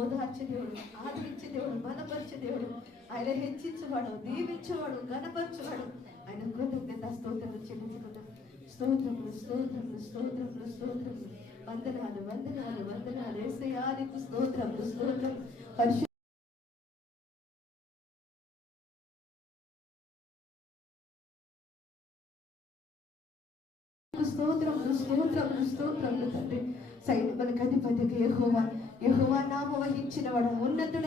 ఓదార్చే దేవుడు, ఆదరించే దేవుడు, బలపరిచే దేవుడు, ఆయన హెచ్చించేవాడు, దీవించేవాడు, గణపరచేవాడు. ఆయన కృతజ్ఞత స్తోత్రములు చెల్లించుకుంటాం. స్తోత్రములు స్తోత్రములు స్తోత్రములు స్తోత్రములు, వందనాలు వందనాలు వందనాలు. యేసయ్యా నీకు స్తోత్రములు స్తోత్రం. స్తోత్రములు స్తోత్రములు స్తోత్రములు తండ్రి. సైన్యములకు అధిపతికి యెహోవా, యెహోవా నామ వహించిన వాడు, ఉన్నతుడ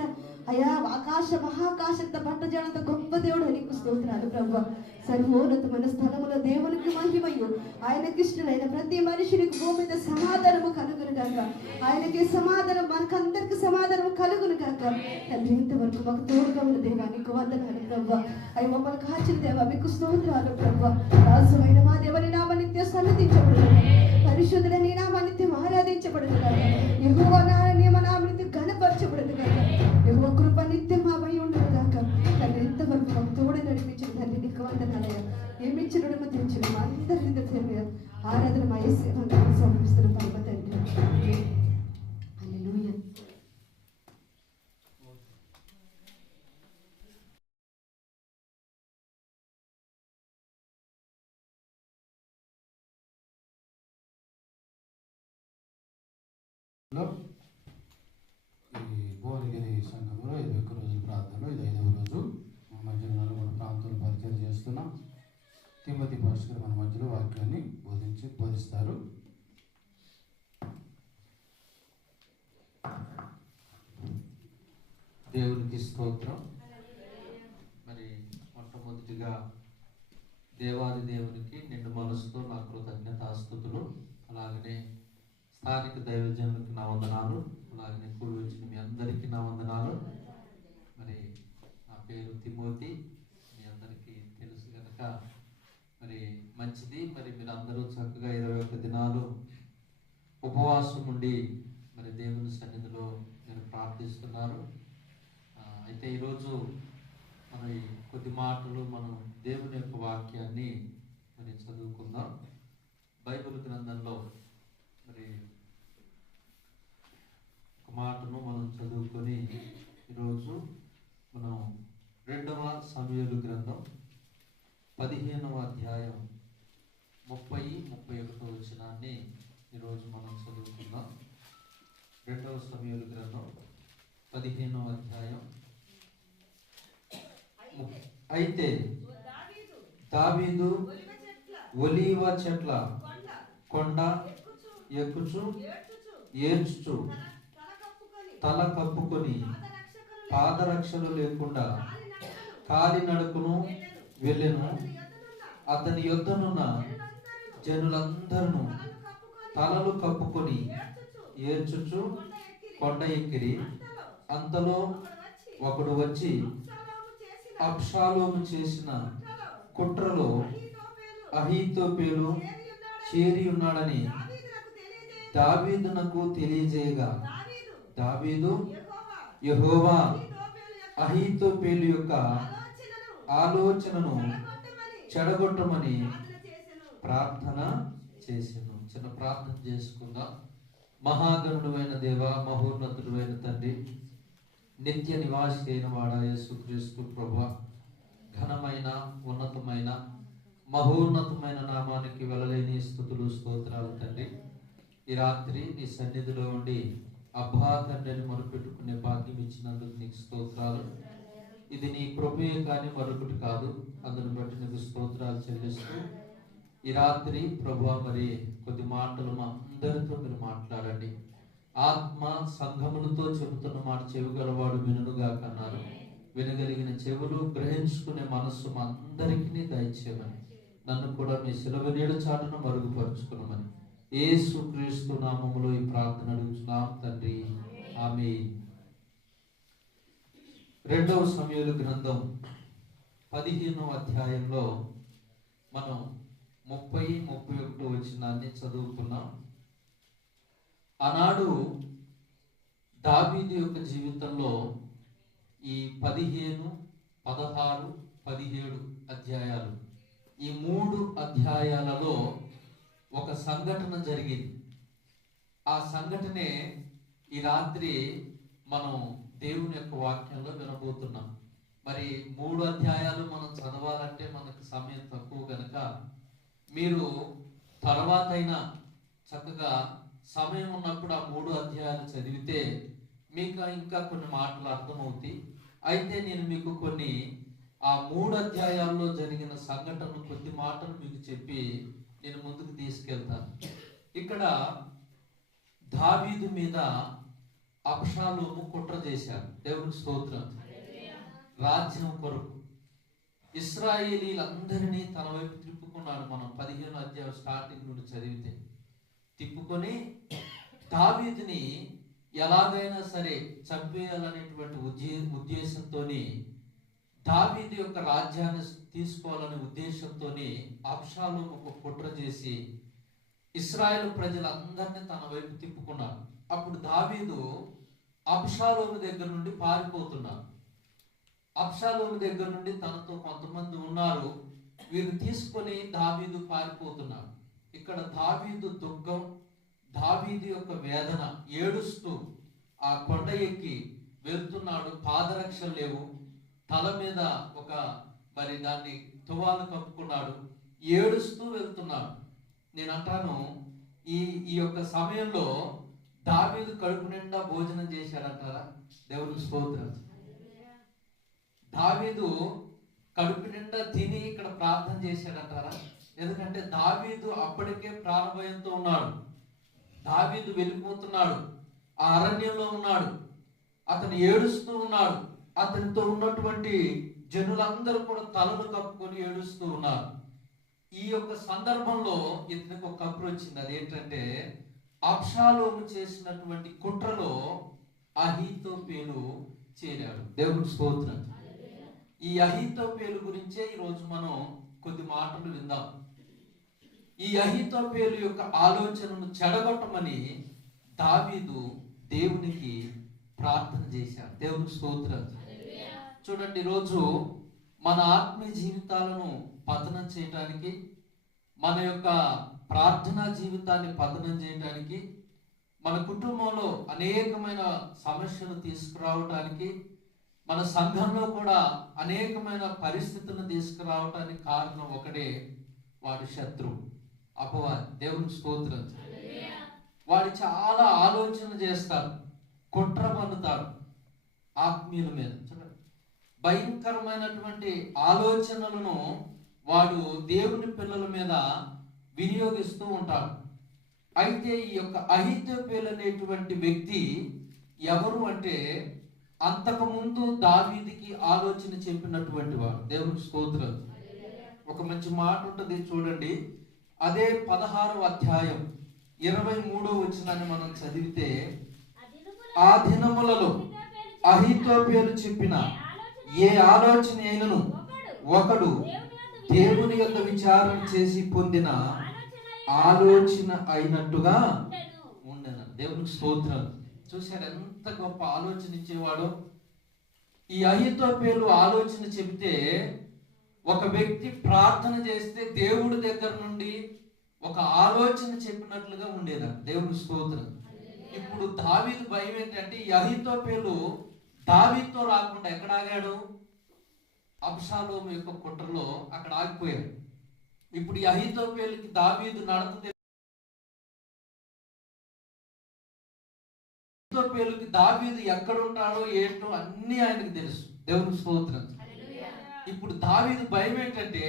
అయా ఆకాశ మహాకాశంత పట్టజనంత గొప్ప దేవుడు. నీకు స్తోత్రాలు ప్రభువా. సర్వోన్నతమైన స్థలములో దేవునికి మహిమయు, ఆయనకిష్టులైన ప్రతి మనిషినికి భూమి మీద సమాధానము కలుగును గాక. ఆయనకి సమాధానం, మనకందరికి సమాధానము కలుగును గాక. తండ్రి ఇంతవరకు మాకు తోడుగా ఉన్న దేవా నీకు వందనాలు ప్రభువా. అవి మమ్మల్ని కాచిన దేవా మీకు స్తోత్రాలు ప్రభువా. రాజువైన మా దేవని నామ నిత్యం సన్నతించబడును, పరిశుద్ధుల నీ నామ నిత్యం ఆరాధించబడును గాక. యెహోవా నామ నిత్యం ఘనపరచబడును గాక. యెహోవా కృప నిత్యం మాపై ఉండును గాక. తండ్రి ఇంతవరకు మాకు తోడు నడిపించిన తండ్రి నీకు వందనాలయ్యా. ఏమిచ్చినడము తెచ్చిన అందరి ఆరాధన మా యేసయ్య సమర్పిస్తున్న పరమ తండ్రి. హల్లెలూయా. ఈ భువనగిరి సంఘంలో 21 రోజుల ప్రార్థనలో ఇది 5వ రోజు. మా మధ్యలో నలుగురు ప్రాంతాలు పరిచయం చేస్తున్నాం. తిమ్మతి భాస్కర్ మన మధ్యలో వాక్యాన్ని బోధిస్తారు. దేవునికి స్తోత్రం. మరి మొట్టమొదటిగా దేవాది దేవునికి నిండు మనసుతో నా కృతజ్ఞతాస్తుతులు, అలాగనే స్థానిక దైవజనులకు నా వందనాలు, అలాగనే కూడి వచ్చిన మీ అందరికీ నా వందనాలు. మరి నా పేరు తిమోతి, మీ అందరికీ తెలుసు కనుక మరి మంచిది. మరి మీరు అందరూ చక్కగా 21 దినాలు ఉపవాసం ఉండి మరి దేవుని సన్నిధిలో మీరు ప్రార్థిస్తున్నారు. అయితే ఈరోజు మరి కొద్ది మాటలు మనం దేవుని యొక్క వాక్యాన్ని మరి చదువుకుందాం. బైబిల్ గ్రంథంలో మరి ఒక మాటను మనం చదువుకొని ఈరోజు మనం 2వ సమూయేలు గ్రంథం 15వ అధ్యాయం 30-31 వచనాన్ని ఈరోజు మనం చదువుకుందాం. 2వ సమూయేలు గ్రంథం 15వ అధ్యాయం. అయితే దావీదు ఒలీవ చెట్ల కొండ ఎక్కుచు ఏడ్చుచు తల కప్పుకొని పాదరక్షలు లేకుండా కాలినడకను వెళ్ళెను. అతని యొద్దనున్న జనులందరూ తలలు కప్పుకొని ఏడ్చుచు కొండ ఎక్కిరి. అంతలో ఒకడు వచ్చి అబ్షాలోము చేసిన కుట్రలో అహీతోపేలు చేరి ఉన్నాడని దావీదునకు తెలియజేయగా, దావీదు యెహోవా అహీతోపేలు యొక్క ఆలోచనను చెడగొట్టమని ప్రార్థన చేసెను. చిన్న ప్రార్థన చేసుకుందాం. మహాగణుడైన దేవ, మహోన్నతుడైన తండ్రి, నిత్య నివాసి అయిన వాడా యేసుక్రీస్తు ప్రభువా, ఘనమైన ఉన్నతమైన మహోన్నతమైన నామానికి వెలలేని స్తుతులు స్తోత్రాలు తండ్రి. ఈ రాత్రి నీ సన్నిధిలో ఉండి అబ్బా తండ్రిని మొరపెట్టుకునే భాగ్యం ఇచ్చినందుకు నీకు స్తోత్రాలు. ఇది నీ కృపే కానీ మరొకటి కాదు. అందును బట్టి నీకు స్తోత్రాలు చెల్లిస్తూ ఈ రాత్రి ప్రభువా మరి కొద్ది మాటలు మా అందరితో మీరు మాట్లాడండి. ఆత్మ సంఘములతో చెబుతున్న మాట చెవిగలవాడు వినుగా కన్నారు. వినగలిగిన చెవులు, గ్రహించుకునే మనస్సు మా అందరికీ దయచేయమని, నన్ను కూడా మీ శిలువ నీడ చాటును మరుగుపరుచుకున్నామని యేసుక్రీస్తు నామములో ఈ ప్రార్థన అడుగుతున్నాం తండ్రి, ఆమేన్. 2వ సమూయేలు గ్రంథం 15వ అధ్యాయంలో మనం 30-31 వచనాన్ని చదువుకున్నాం. ఆనాడు దావీదు యొక్క జీవితంలో ఈ 15, 16, 17 అధ్యాయాలు, ఈ 3 అధ్యాయాలలో ఒక సంఘటన జరిగింది. ఆ సంఘటనే ఈ రాత్రి మనం దేవుని యొక్క వాక్యంలో వినబోతున్నాం. మరి 3 అధ్యాయాలు మనం చదవాలంటే మనకు సమయం తక్కువ కనుక మీరు తర్వాతైనా చక్కగా సమయం ఉన్నప్పుడు ఆ 3 అధ్యాయాలు చదివితే మీకు ఇంకా కొన్ని మాటలు అర్థమవుతాయి. అయితే నేను మీకు కొన్ని ఆ 3 అధ్యాయాల్లో జరిగిన సంఘటనలు కొద్ది మాటలు మీకు చెప్పి నేను ముందుకు తీసుకెళ్తాను. ఇక్కడ దావీదు మీద అబ్షాలోము కుట్ర చేశాడు. దేవునికి స్తోత్రం. రాజ్యం కొరకు ఇశ్రాయేలీలందరినీ తన వైపు తిప్పుకున్నాడు. మనం 15వ అధ్యాయం స్టార్టింగ్ నుండి చదివితే తిప్పుకొని దావీదుని ఎలాగైనా సరే చంపేయాలనేటువంటి ఉద్దేశంతో, దావీదు యొక్క రాజ్యాన్ని తీసుకోవాలనే ఉద్దేశంతో అబ్షాలోము ఒక కుట్ర చేసి ఇశ్రాయేలు ప్రజలందరినీ తన వైపు తిప్పుకున్నాడు. అప్పుడు దావీదు అబ్షాలోము దగ్గర నుండి పారిపోతున్నాడు. అబ్షాలోము దగ్గర నుండి తనతో కొంతమంది ఉన్నారు, వీరు తీసుకొని దావీదు పారిపోతున్నాడు. ఇక్కడ దావీదు దుఃఖం, దావీదు యొక్క వేదన, ఏడుస్తూ ఆ కొండ ఎక్కి వెళ్తున్నాడు. పాదరక్షలు లేవు, తల మీద ఒక మరి దాన్ని తువాలు కప్పుకున్నాడు, ఏడుస్తూ వెళ్తున్నాడు. నేను అంటాను, ఈ యొక్క సమయంలో దావీదు కడుపు నిండా భోజనం చేశాడంటారా? దేవునికి స్తోత్రం. దావీదు కడుపు నిండా తిని ఇక్కడ ప్రార్థన చేశాడంటారా? ఎందుకంటే దావీదు అప్పటికే ప్రాణభయంతో ఉన్నాడు. దావీదు వెళ్ళిపోతున్నాడు, ఆ అరణ్యంలో ఉన్నాడు. అతను ఏడుస్తూ ఉన్నాడు. అతనితో ఉన్నటువంటి జనులందరూ కూడా తలలు కప్పుకొని ఏడుస్తూ ఉన్నారు. ఈ యొక్క సందర్భంలో ఇతనికి ఒక కబురు వచ్చింది. అదేంటంటే అబ్షాలోము చేసినటువంటి కుట్రలో అహీతోపేలు చేరాడు. దేవునికి స్తోత్రం. ఈ అహీతోపేలు గురించే ఈరోజు మనం కొద్ది మాటలు విందాం. ఈ అహీతోపేలు యొక్క ఆలోచనను చెడగొట్టమని దావీదు దేవునికి ప్రార్థన చేశాడు. దేవునికి స్తోత్రం. చూడండి, ఈరోజు మన ఆత్మీయ జీవితాలను పతనం చేయడానికి, మన యొక్క ప్రార్థనా జీవితాన్ని పతనం చేయడానికి, మన కుటుంబంలో అనేకమైన సమస్యలు తీసుకురావడానికి, మన సంఘంలో కూడా అనేకమైన పరిస్థితులను తీసుకురావడానికి కారణం ఒకటే, వాడి శత్రువు అపవాది. దేవునికి స్తోత్రం. వాడు చాలా ఆలోచన చేస్తాడు, కుట్ర పన్నుతాడు ఆత్మీయుల మీద. చూడండి, భయంకరమైనటువంటి ఆలోచనలను వాడు దేవుని పిల్లల మీద వినియోగిస్తూ ఉంటాడు. అయితే ఈ యొక్క అహీతోపేలు అనేటువంటి వ్యక్తి ఎవరు అంటే, అంతకుముందు దావీదుకి ఆలోచన చెప్పినటువంటి వాడు. దేవునికి స్తోత్రం. ఒక మంచి మాట ఉంటుంది చూడండి, అదే 16వ అధ్యాయం 23వ వచనాన్ని మనం చదివితే, ఆ దినములలో అహీతోపేలు చెప్పిన ఏ ఆలోచన అయినను ఒకడు దేవుని యొక్క విచారణ చేసి పొందిన ఆలోచన అయినట్టుగా ఉండేను. దేవునికి స్తోత్రం. చూశారు ఎంత గొప్ప ఆలోచన ఇచ్చేవాడు. ఈ అహీతోపేలు ఆలోచన చెబితే, ఒక వ్యక్తి ప్రార్థన చేస్తే దేవుడి దగ్గర నుండి ఒక ఆలోచన చెప్పినట్లుగా ఉండేది. దేవుని స్తోత్రం. ఇప్పుడు దావీదు భయం ఏంటంటే, ఈ అహీతోపేలు దావీదుతో రాకుండా ఎక్కడ ఆగాడు? అబ్షాలోము యొక్క కుట్రలో అక్కడ ఆగిపోయాడు. ఇప్పుడు ఈ అహీతోపేలుకి దావీదు నడత అహీతోపేలుకి దావీదు ఎక్కడ ఉంటాడో ఏంటో అన్ని ఆయనకు తెలుసు. దేవుని స్తోత్రం. ఇప్పుడు దావీదు భయం ఏంటంటే,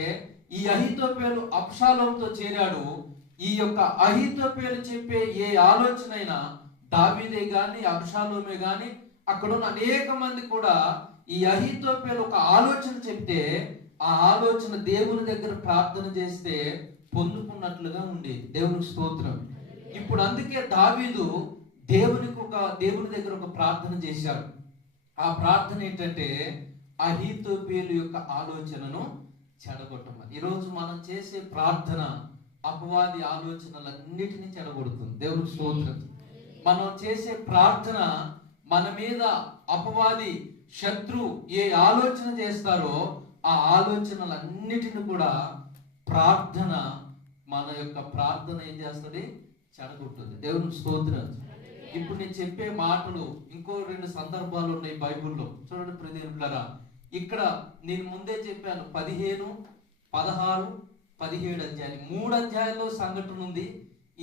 ఈ అహీతోపేలు అబ్షాలోముతో చేరాడు. ఈ యొక్క అహీతోపేలు చెప్పే ఏ ఆలోచన అయినా దావీదే గాని అబ్షాలోమే గాని అక్కడున్న అనేక మంది కూడా ఈ అహీతోపేలు ఒక ఆలోచన చెప్తే, ఆ ఆలోచన దేవుని దగ్గర ప్రార్థన చేస్తే పొందుకున్నట్లుగా ఉండేది. దేవునికి స్తోత్రం. ఇప్పుడు అందుకే దావీదు దేవుని దగ్గర ఒక ప్రార్థన చేశాడు. ఆ ప్రార్థన ఏంటంటే, అహీతోపేలు యొక్క ఆలోచనను చెడగొట్టమని. ఈరోజు మనం చేసే ప్రార్థన అపవాది ఆలోచనలన్నిటినీ చెడగొడుతుంది. దేవునికి స్తోత్రం. మనం చేసే ప్రార్థన మన మీద అపవాది శత్రు ఏ ఆలోచన చేస్తారో ఆ ఆలోచనలన్నిటిని కూడా మన యొక్క ప్రార్థన ఏం చేస్తుంది? చెడగొట్టుతుంది. దేవునికి స్తోత్రం. ఇప్పుడు నేను చెప్పే మాటలు ఇంకో 2 సందర్భాలు ఉన్నాయి బైబిల్లో. చూడండి ప్రియదేవులారా, ఇక్కడ నేను ముందే చెప్పాను 15, 16, 17 అధ్యాయాలు, 3 అధ్యాయాల్లో సంఘటన ఉంది.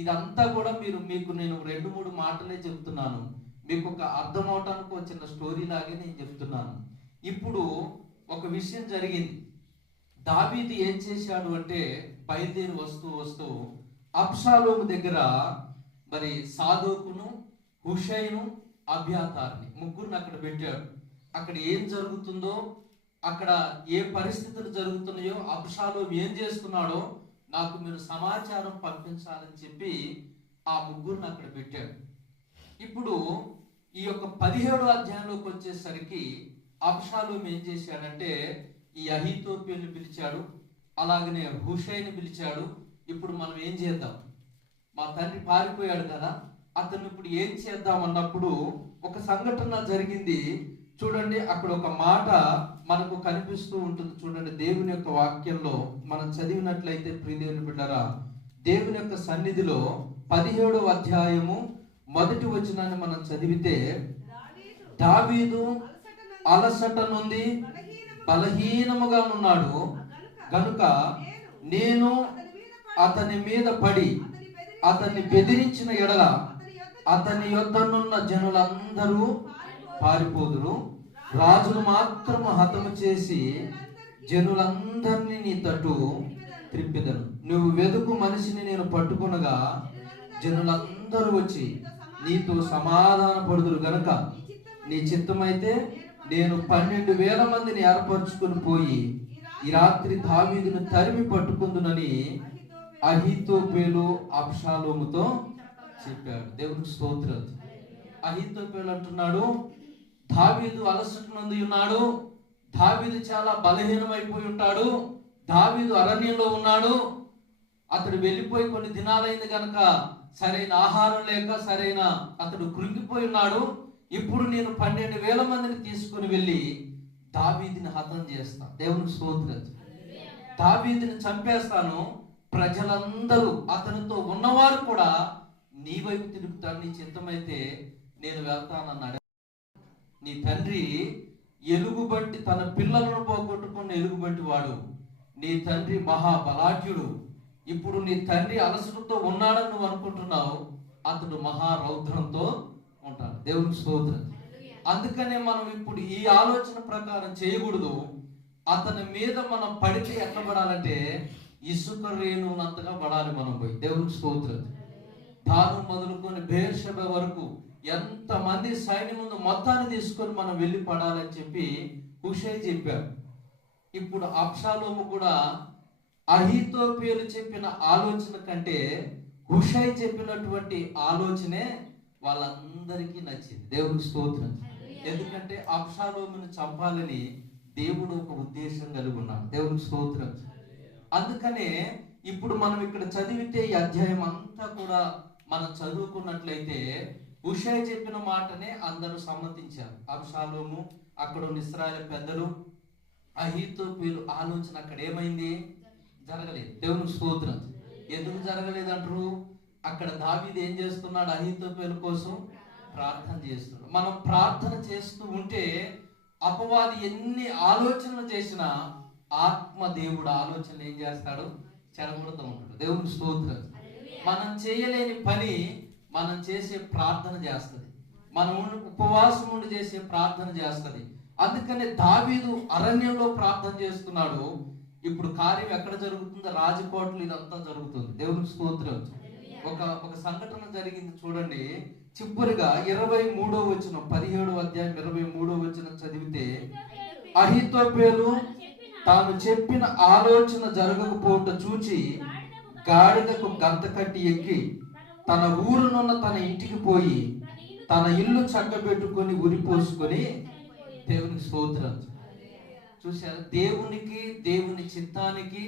ఇదంతా కూడా మీకు నేను 2-3 మాటలే చెప్తున్నాను. మీకు ఒక అర్థం అవటానికి ఒక చిన్న స్టోరీ లాగే నేను చెప్తున్నాను. ఇప్పుడు ఒక విషయం జరిగింది. దావీదు ఏం చేశాడు అంటే, బయలుదేరి వస్తూ అబ్షాలోము దగ్గర మరి సాదోకును, హుషైను, అబ్యాతార్ని ముగ్గురిని అక్కడ పెట్టాడు. అక్కడ ఏం జరుగుతుందో, అక్కడ ఏ పరిస్థితులు జరుగుతున్నాయో, అబ్షాలోము ఏం చేస్తున్నాడో నాకు మీరు సమాచారం పంపించాలని చెప్పి ఆ ముగ్గురిని అక్కడ పెట్టాడు. ఇప్పుడు ఈ యొక్క 17వ అధ్యాయంలోకి వచ్చేసరికి అబ్షాలోము ఏం చేశాడంటే, ఈ అహీతోపేలుని పిలిచాడు, అలాగనే హుషైని పిలిచాడు. ఇప్పుడు మనం ఏం చేద్దాం? మా తండ్రి పారిపోయాడు కదా, అతను ఇప్పుడు ఏం చేద్దాం అన్నప్పుడు ఒక సంఘటన జరిగింది. చూడండి, అక్కడ ఒక మాట మనకు కనిపిస్తూ ఉంటుంది. చూడండి, దేవుని యొక్క వాక్యంలో మనం చదివినట్లయితే ప్రియదేవుని బిడ్డలారా, దేవుని యొక్క సన్నిధిలో 17వ అధ్యాయము 1వ వచనాన్ని మనం చదివితే, దావీదు అలసట నుండి బలహీనముగా ఉన్నాడు గనుక నేను అతని మీద పడి అతన్ని బెదిరించిన ఎడల అతని యొద్దనున్న జనులందరూ పారిపోదురు, రాజును మాత్రము హతము చేసి జనులందరినీ నీ తట్టు త్రిప్పెదను. నువ్వు వెదుకు మనిషిని నేను పట్టుకొనగా జనులందరూ వచ్చి నీతో సమాధాన పడుదురు గనక నీ చిత్తమైతే నేను 12,000 మందిని ఏర్పరచుకుని పోయి ఈ రాత్రి దావీదును తరిమి పట్టుకుందునని అహీతోపేలు అబ్షాలోముతో చెప్పాడు. దేవునికి స్తోత్రం. అహీతోపేలు అంటున్నాడు, దావీదు అలసట నంది ఉన్నాడు, దావీదు చాలా బలహీనమైపోయి ఉంటాడు, దావీదు అరణ్యంలో ఉన్నాడు, అతడు వెళ్ళిపోయి కొన్ని దినాలైంది కనుక సరైన ఆహారం లేక అతడు కృంగిపోయి ఉన్నాడు. ఇప్పుడు నేను 12,000 మందిని తీసుకుని వెళ్ళి దావీదుని హతం చేస్తా. దేవునికి స్తోత్రం. దావీదుని చంపేస్తాను, ప్రజలందరూ అతనితో ఉన్నవారు కూడా నీ వైపు తిరుగుతారు, నీ చిత్తమైతే నేను వెళ్తానన్నాడు. నీ తండ్రి ఎలుగుబంటి, తన పిల్లలను పోగొట్టుకున్న ఎలుగుబంటి వాడు. నీ తండ్రి మహాబలాఢ్యుడు. ఇప్పుడు నీ తండ్రి అలసటతో ఉన్నాడని నువ్వు అనుకుంటున్నావు, అతడు మహారౌద్రంతో ఉంటాడు. దేవునికి స్తోత్రం. అందుకనే మనం ఇప్పుడు ఈ ఆలోచన ప్రకారం చేయకూడదు. అతని మీద మనం పడితే ఎట్లా పడాలంటే ఇసుక రేణునంతగా పడాలి మనం పోయి. దేవునికి స్తోత్రం. తాను మొదలుకొని బేర్షెబ వరకు ఎంతమంది సైన్యముందు మొత్తాన్ని తీసుకొని మనం వెళ్ళి పడాలని చెప్పి హుషై చెప్పాడు. ఇప్పుడు అబ్షాలోము కూడా అహీతోపేలు చెప్పిన ఆలోచన కంటే హుషై చెప్పినటువంటి ఆలోచనే వాళ్ళందరికీ నచ్చింది. దేవునికి స్తోత్రం. ఎందుకంటే అబ్షాలోమును చంపాలని దేవుడు ఒక ఉద్దేశం కలిగి ఉన్నాడు. దేవునికి స్తోత్రం. అందుకనే ఇప్పుడు మనం ఇక్కడ చదివితే ఈ అధ్యాయం అంతా కూడా మనం చదువుకున్నట్లయితే హుషై చెప్పిన మాటనే అందరూ సమ్మతించారు. అబ్షాలోము, అక్కడ ఉన్న ఇశ్రాయేలు పెద్దలు, అహీతోపేలు ఆలోచన అక్కడ ఏమైంది? జరగలేదు. దేవునికి స్తోత్రం. ఎందుకు జరగలేదు అంటారు? అక్కడ దావీదు ఏం చేస్తున్నాడు? అహీతోపేలు కోసం ప్రార్థన చేస్తున్నాడు. మనం ప్రార్థన చేస్తూ ఉంటే అపవాది ఎన్ని ఆలోచనలు చేసినా ఆత్మ దేవుడు ఆలోచనలు ఏం చేస్తాడు? చెడగొడుతూ ఉంటాడు. దేవునికి స్తోత్రం. మనం చేయలేని పని మనం చేసే ప్రార్థన చేస్తుంది, మనం ఉపవాసం ఉండి చేసే ప్రార్థన చేస్తుంది. అందుకనే దావీదు అరణ్యంలో ప్రార్థన చేస్తున్నాడు. ఇప్పుడు కార్యం ఎక్కడ జరుగుతుందో? రాజకోటలు ఇదంతా జరుగుతుంది. దేవునికి స్తోత్రం. ఒక సంఘటన జరిగింది చూడండి. చివరిగా 23వ వచనం, 17వ అధ్యాయం 23వ వచనం చదివితే, అహీతోపేలు తాను చెప్పిన ఆలోచన జరగకపోవట చూచి గాడిదకు గంత కట్టి ఎక్కి తన ఊరునున్న తన ఇంటికి పోయి తన ఇల్లు చక్కబెట్టుకొని ఉరిపోసుకొని. దేవునికి స్తోత్రం. చూశారు? దేవునికి, దేవుని చిత్తానికి,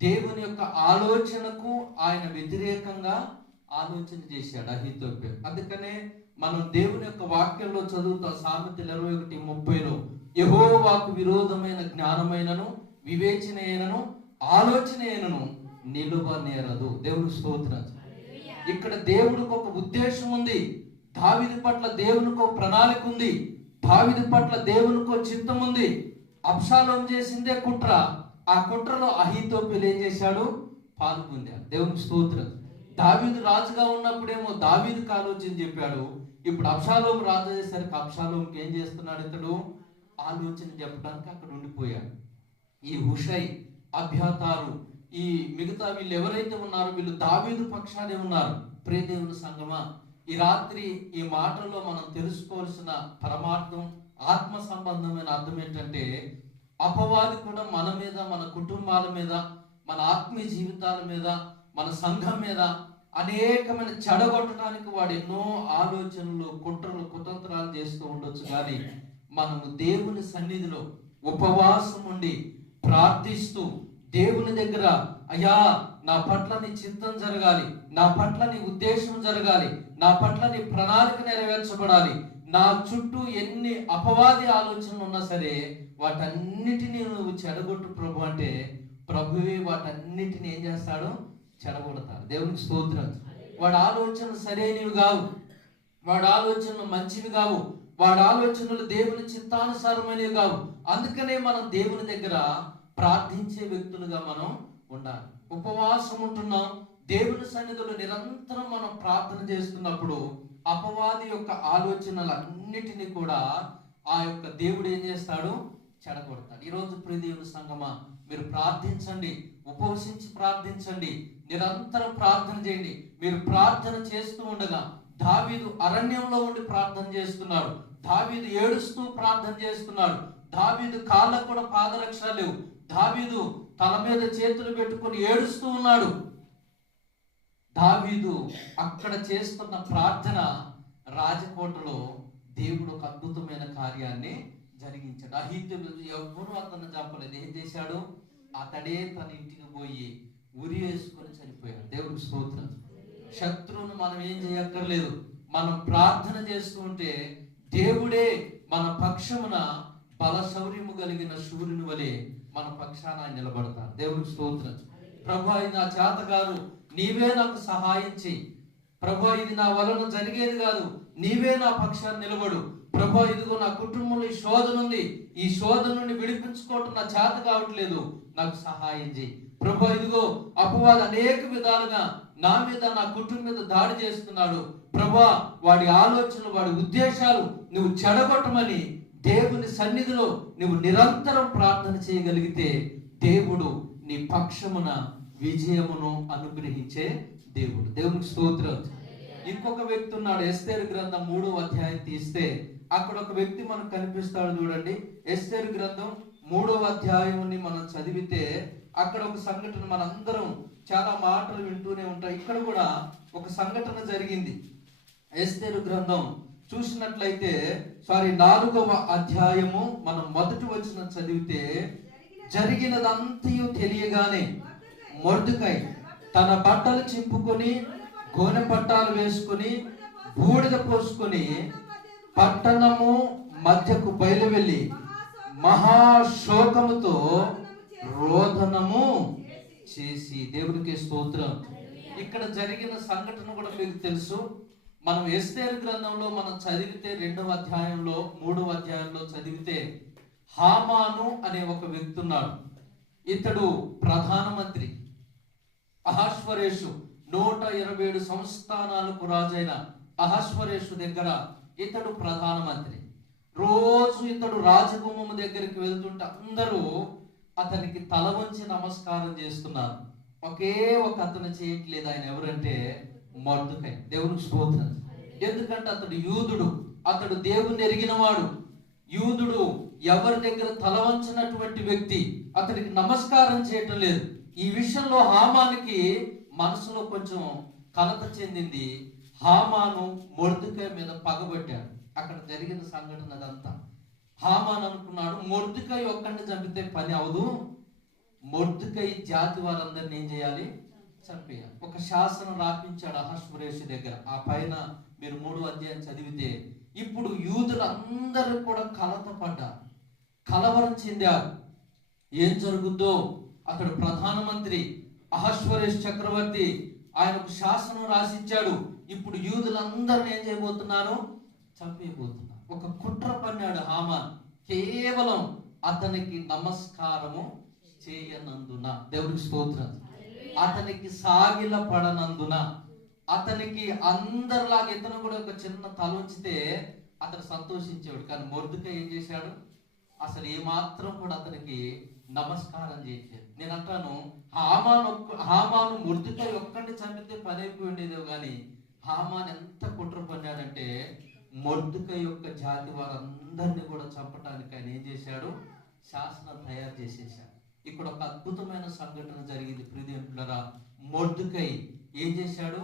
దేవుని యొక్క ఆలోచనకు ఆయన వ్యతిరేకంగా ఆలోచన చేశాడు అహీతోపేలు. అందుకనే మనం దేవుని యొక్క వాక్యంలో చదువుతాం. సామెతలు 21:30లో యెహోవాకు విరోధమైన జ్ఞానమైనను వివేచనైనను ఆలోచనైనను నిలువనేరదు. దేవుని స్తోత్రం. ఇక్కడ దేవుడికి ఒక ఉద్దేశం ఉంది. దావీదు పట్ల దేవునికి ఒక ప్రణాళిక ఉంది. దావీదు పట్ల దేవునికి ఒక చిత్తం ఉంది. అబ్షాలోము చేసిందే కుట్ర. ఆ కుట్రలో అహీతోపేలు ఏం చేశాడు? పాల్గొందాడు. దేవునికి స్తోత్రం. దావీదు రాజుగా ఉన్నప్పుడేమో దావీదుకి ఆలోచన చెప్పాడు. ఇప్పుడు అబ్షాలోము రాజు అయ్యేసరికి అబ్షాలోముకి ఏం చేస్తున్నాడు? ఇతడు ఆలోచన చెప్పడానికి అక్కడ ఉండిపోయాడు. ఈ హుషై, అబ్యాతారు, ఈ మిగతా వీళ్ళు ఎవరైతే ఉన్నారో వీళ్ళు దావీదు పక్షానే ఉన్నారు. ప్రియ దేవుని సంగమా, ఈ రాత్రి ఈ మాటల్లో మనం తెలుసుకోవాల్సిన పరమార్థం, ఆత్మ సంబంధమైన అర్థం ఏంటంటే, అపవాది కూడా మన మీద, మన కుటుంబాల మీద, మన ఆత్మీయ జీవితాల మీద, మన సంఘం మీద అనేకమైన చెడగొట్టడానికి వాడు ఎన్నో ఆలోచనలు, కుట్రలు, కుతంత్రాలు చేస్తూ ఉండొచ్చు. కానీ మనము దేవుని సన్నిధిలో ఉపవాసం ఉండి ప్రార్థిస్తూ దేవుని దగ్గర, అయ్యా నా పట్ల నీ చిత్తం జరగాలి, నా పట్ల నీ ఉద్దేశం జరగాలి, నా పట్ల నీ ప్రణాళిక నెరవేర్చబడాలి, నా చుట్టూ ఎన్ని అపవాది ఆలోచనలు ఉన్నా సరే వాటన్నిటినీ నువ్వు చెడగొట్టు ప్రభు అంటే, ప్రభువే వాటన్నిటిని ఏం చేస్తాడు? చెడగొడతాడు. దేవునికి స్తోత్రం. వాడి ఆలోచనలు సరైనవి కావు, వాడి ఆలోచనలు మంచివి కావు, వాడి ఆలోచనలు దేవుని చిత్తానుసారమైనవి కావు. అందుకనే మనం దేవుని దగ్గర ప్రార్థించే వ్యక్తులుగా మనం ఉండాలి. ఉపవాసం ఉంటున్నాం, దేవుని సన్నిధిలో నిరంతరం మనం ప్రార్థన చేస్తున్నప్పుడు అపవాది యొక్క ఆలోచనలన్నిటినీ కూడా ఆ యొక్క దేవుడు ఏం చేస్తాడు? చెడగొడతాడు. ఈరోజు ప్రియ దేవుని సంగమా, మీరు ప్రార్థించండి, ఉపవసించి ప్రార్థించండి, నిరంతరం ప్రార్థన చేయండి. మీరు ప్రార్థన చేస్తూ ఉండగా దావీదు అరణ్యంలో ఉండి ప్రార్థన చేస్తున్నాడు. దావీదు ఏడుస్తూ ప్రార్థన చేస్తున్నాడు. దావీదు కాళ్ళకు కూడా పాదరక్ష లేవు. దావీదు తల మీద చేతులు పెట్టుకొని ఏడుస్తూ ఉన్నాడు. దావీదు అక్కడ చేస్తున్న ప్రార్థన రాజకోటలో దేవుడు ఒక అద్భుతమైన కార్యాన్ని జరిగించాడు. అహీతోబెలు ఎవరు అతను చంపలేదు. ఏం చేశాడు? అతడే తన ఇంటికి పోయి ఉరి వేసుకొని చనిపోయాడు. దేవుడికి స్తోత్రం. శత్రువును మనం ఏం చేయక్కర్లేదు. మనం ప్రార్థన చేస్తూ ఉంటే దేవుడే మన పక్షమున బల శౌర్యము కలిగిన సూర్యుని వలె మన పక్షాన నిలబడతాడు. దేవుడికి స్తోత్రం. ప్రభువా, ఇది నా చేత కాదు, నీవే నాకు సహాయం చెయ్యి. ప్రభువా, ఇది నా వలన జరిగేది కాదు, నీవే నా పక్షాన్ని నిలబడు. ప్రభువా, ఇదిగో నా కుటుంబంలో ఈ శోధన ఉంది, ఈ శోధన నుండి విడిపించుకోవటం నా చేత కావట్లేదు, నాకు సహాయం చేయి. ప్రభువా, ఇదిగో అపవాది అనేక విధాలుగా నా మీద నా కుటుంబం మీద దాడి చేస్తున్నాడు. ప్రభువా, వాడి ఆలోచనలు వాడి ఉద్దేశాలు నువ్వు చెడగొట్టమని దేవుని సన్నిధిలో నువ్వు నిరంతరం ప్రార్థన చేయగలిగితే దేవుడు నీ పక్షమున విజయమును అనుగ్రహించే దేవుడు. దేవునికి స్తోత్రం. ఇంకొక వ్యక్తి ఉన్నాడు. ఎస్తేరు గ్రంథం 3వ అధ్యాయం తీస్తే అక్కడ ఒక వ్యక్తి మనకు కనిపిస్తాడు. చూడండి, ఎస్తేరు గ్రంథం 3వ అధ్యాయాన్ని మనం చదివితే అక్కడ ఒక సంఘటన, మనందరం చాలా మాటలు వింటూనే ఉంటాం. ఇక్కడ కూడా ఒక సంఘటన జరిగింది. ఎస్తేరు గ్రంథం చూసినట్లయితే 4వ అధ్యాయము మనం మొదటి వచనం చదివితే, జరిగినదంతయు తెలియగానే మొర్దెకై తన బట్టలు చింపుకొని గోనె పట్టాలు వేసుకొని బూడిద పోసుకొని పట్టణము మధ్యకు బయలు వెళ్ళి మహాశోకముతో రోదనము చేసి. దేవునికి స్తోత్రం. ఇక్కడ జరిగిన సంఘటన కూడా మీకు తెలుసు. మనం ఎస్తేరు గ్రంథంలో మనం చదివితే 2వ అధ్యాయంలో 3వ అధ్యాయంలో చదివితే హామాను అనే ఒక వ్యక్తి ఉన్నాడు. ఇతడు ప్రధానమంత్రి. అహష్వరేషు 127 సంస్థానాలకు రాజైన అహష్వరేషు దగ్గర ఇతడు ప్రధానమంత్రి. రోజు ఇతడు రాజగుమ్మము దగ్గరికి వెళ్తుంటే అందరూ అతనికి తల వంచి నమస్కారం చేస్తున్నారు. ఒకే ఒక అతను చేయట్లేదు. ఆయన ఎవరంటే మొర్దెకై. దేవునికి స్తోత్రం. ఎందుకంటే అతడు యూదుడు, అతడు దేవుని ఎరిగినవాడు. యూదుడు ఎవరి దగ్గర తల వంచినటువంటి వ్యక్తి అతనికి నమస్కారం చేయటం లేదు. ఈ విషయంలో హామానికి మనసులో కొంచెం కలత చెందింది. హామాను మొర్దెకై మీద పగబట్టాడు. అక్కడ జరిగిన సంఘటన అదంతా. హామాను అనుకున్నాడు, మొర్దెకై ఒక్కడిని చంపితే పని అవదు, మొర్దెకై జాతి వారందరిని ఏం చేయాలి? చంపేయాలి. ఒక శాసనం రాపించాడు అహష్వరేషు దగ్గర. ఆ పైన మీరు 3వ అధ్యాయం చదివితే ఇప్పుడు యూదులందరూ కూడా కలత పడ్డారు, కలవరం చెందారు. ఏం జరుగుద్దో? అతడు ప్రధానమంత్రి అహష్వరేష్ చక్రవర్తి, ఆయనకు శాసనం రాసిచ్చాడు. ఇప్పుడు యూదులందరిని ఏం చేయబోతున్నారు? చంపేయబోతున్నారు. ఒక కుట్ర పన్నాడు హామాన్, కేవలం అతనికి నమస్కారము చేయనందున. దేవుడికి స్తోత్రం. అతనికి సాగిల పడనందున, అతనికి అందరిలాగా ఇతను కూడా ఒక చిన్న తల ఉంచితే అతను సంతోషించాడు. కానీ మొర్దెకై ఏం చేశాడు? అసలు ఏమాత్రం కూడా అతనికి నమస్కారం చేయట్లేదు. నేను అంటాను, హామాను మొర్దెకై ఒక్కడిని చంపితే పని అయిపోయి ఉండేదో కానీ హామాన్ ఎంత కుట్ర పన్నాడంటే మొర్దెకై యొక్క జాతి వారందరినీ కూడా చంపడానికి ఆయన ఏం చేశాడు? శాసనం తయారు చేసేసాడు. ఇక్కడ ఒక అద్భుతమైన సంఘటన జరిగింది ప్రియదేవులారా. మొర్దెకై ఏం చేశాడు?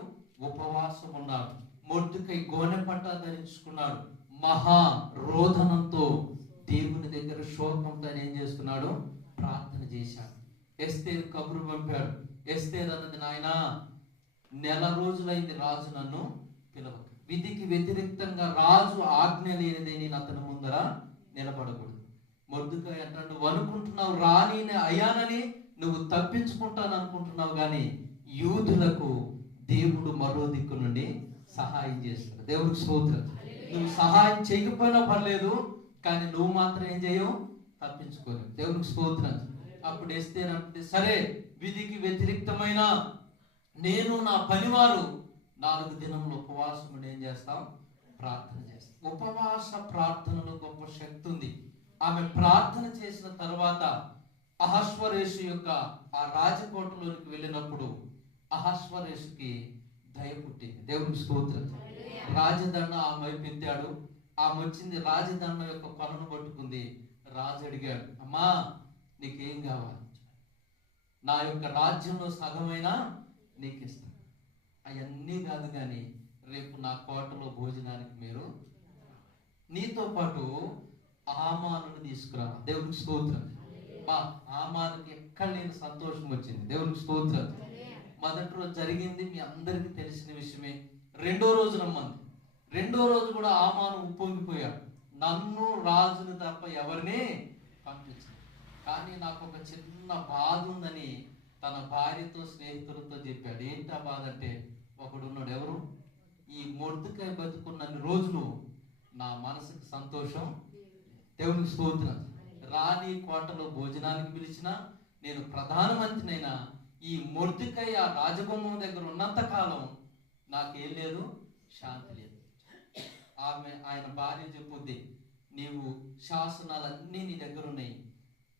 ఉపవాసం ఉన్నాడు. మొర్దెకై గోనె పట్ట ధరించుకున్నాడు. మహా రోదనంతో దేవుని దగ్గర శోకంతో ఏం చేస్తున్నాడు? ప్రార్థన చేశాడు. ఎస్తేరు కబురు పంపాడు. ఎస్తేరు అన్నది, నాయనా, 1 రోజులైంది రాజు నన్ను పిలవక. విధికి వ్యతిరేక్తంగా రాజు ఆజ్ఞ లేనిదే నేను అతని ముందర నిలబడకూడదు. మొర్దెకై అంటాడు, నువ్వు అనుకుంటున్నావు రాని అయ్యానని నువ్వు తప్పించుకుంటాను అనుకుంటున్నావు, కానీ యూదులకు దేవుడు మరో దిక్కు నుండి సహాయం చేస్తాడు. దేవుడికి స్తోత్రం. నువ్వు సహాయం చేయకపోయినా పర్లేదు, కానీ నువ్వు మాత్రం ఏం చేయవు? తప్పించుకోలేవు. దేవుడికి స్తోత్రం. అప్పుడు ఎస్తేరు అంటే, సరే, విధికి వ్యతిరేక్తమైన నేను నా పనివారు 4 దినములు ఉపవాసం ఏం చేస్తాం? ప్రార్థన చేస్తాం. ఉపవాస ప్రార్థనలో గొప్ప శక్తి ఉంది. ఆమె ప్రార్థన చేసిన తర్వాత అహష్వరేషు యొక్క ఆ రాజకోటలోనికి వెళ్ళినప్పుడు అహష్వరేషుకి దయ పుట్టింది. దేవునికి స్తోత్రం. రాజదండ ఆమె వైపు ఎత్తాడు. ఆమె వచ్చింది, రాజదండ యొక్క కొనను పట్టుకుంది. రాజు అడిగాడు, అమ్మా నీకేం కావాలి? నా యొక్క రాజ్యంలో సగమైనా నీకు ఇస్తాను. అవన్నీ కాదు కానీ రేపు నా కోటలో భోజనానికి మీరు నీతో పాటు ఆమానుని తీసుకురా. దేవునికి స్తోత్రం. ఆమానికి ఎక్కడ లేని సంతోషం వచ్చింది. దేవునికి స్తోత్రం. మొదటి రోజు జరిగింది మీ అందరికీ తెలిసిన విషయమే. రెండో రోజు రమ్మంది. రెండో రోజు కూడా ఆమాను ఉప్పొంగిపోయాడు. నన్ను రాజుని తప్ప ఎవరిని పంపించదు, కానీ నాకు ఒక చిన్న బాధ ఉందని తన భార్యతో స్నేహితులతో చెప్పాడు. ఏంటి ఆ బాధ అంటే, ఒకడున్నాడు, ఎవరు, ఈ మొర్దెకై బతుకున్నన్ని రోజులు నా మనసుకు సంతోషం. దేవునికి స్తోత్రం. రాణి కోటలో భోజనానికి పిలిచినా, నేను ప్రధానమంత్రినైనా ఈ మొర్దెకై ఆ రాజగుమ్మం దగ్గర ఉన్నంత కాలం నాకేం లేదు, శాంతి లేదు. ఆయన భార్య చెప్పుద్ది, నీవు శాసనాలన్నీ నీ దగ్గర ఉన్నాయి.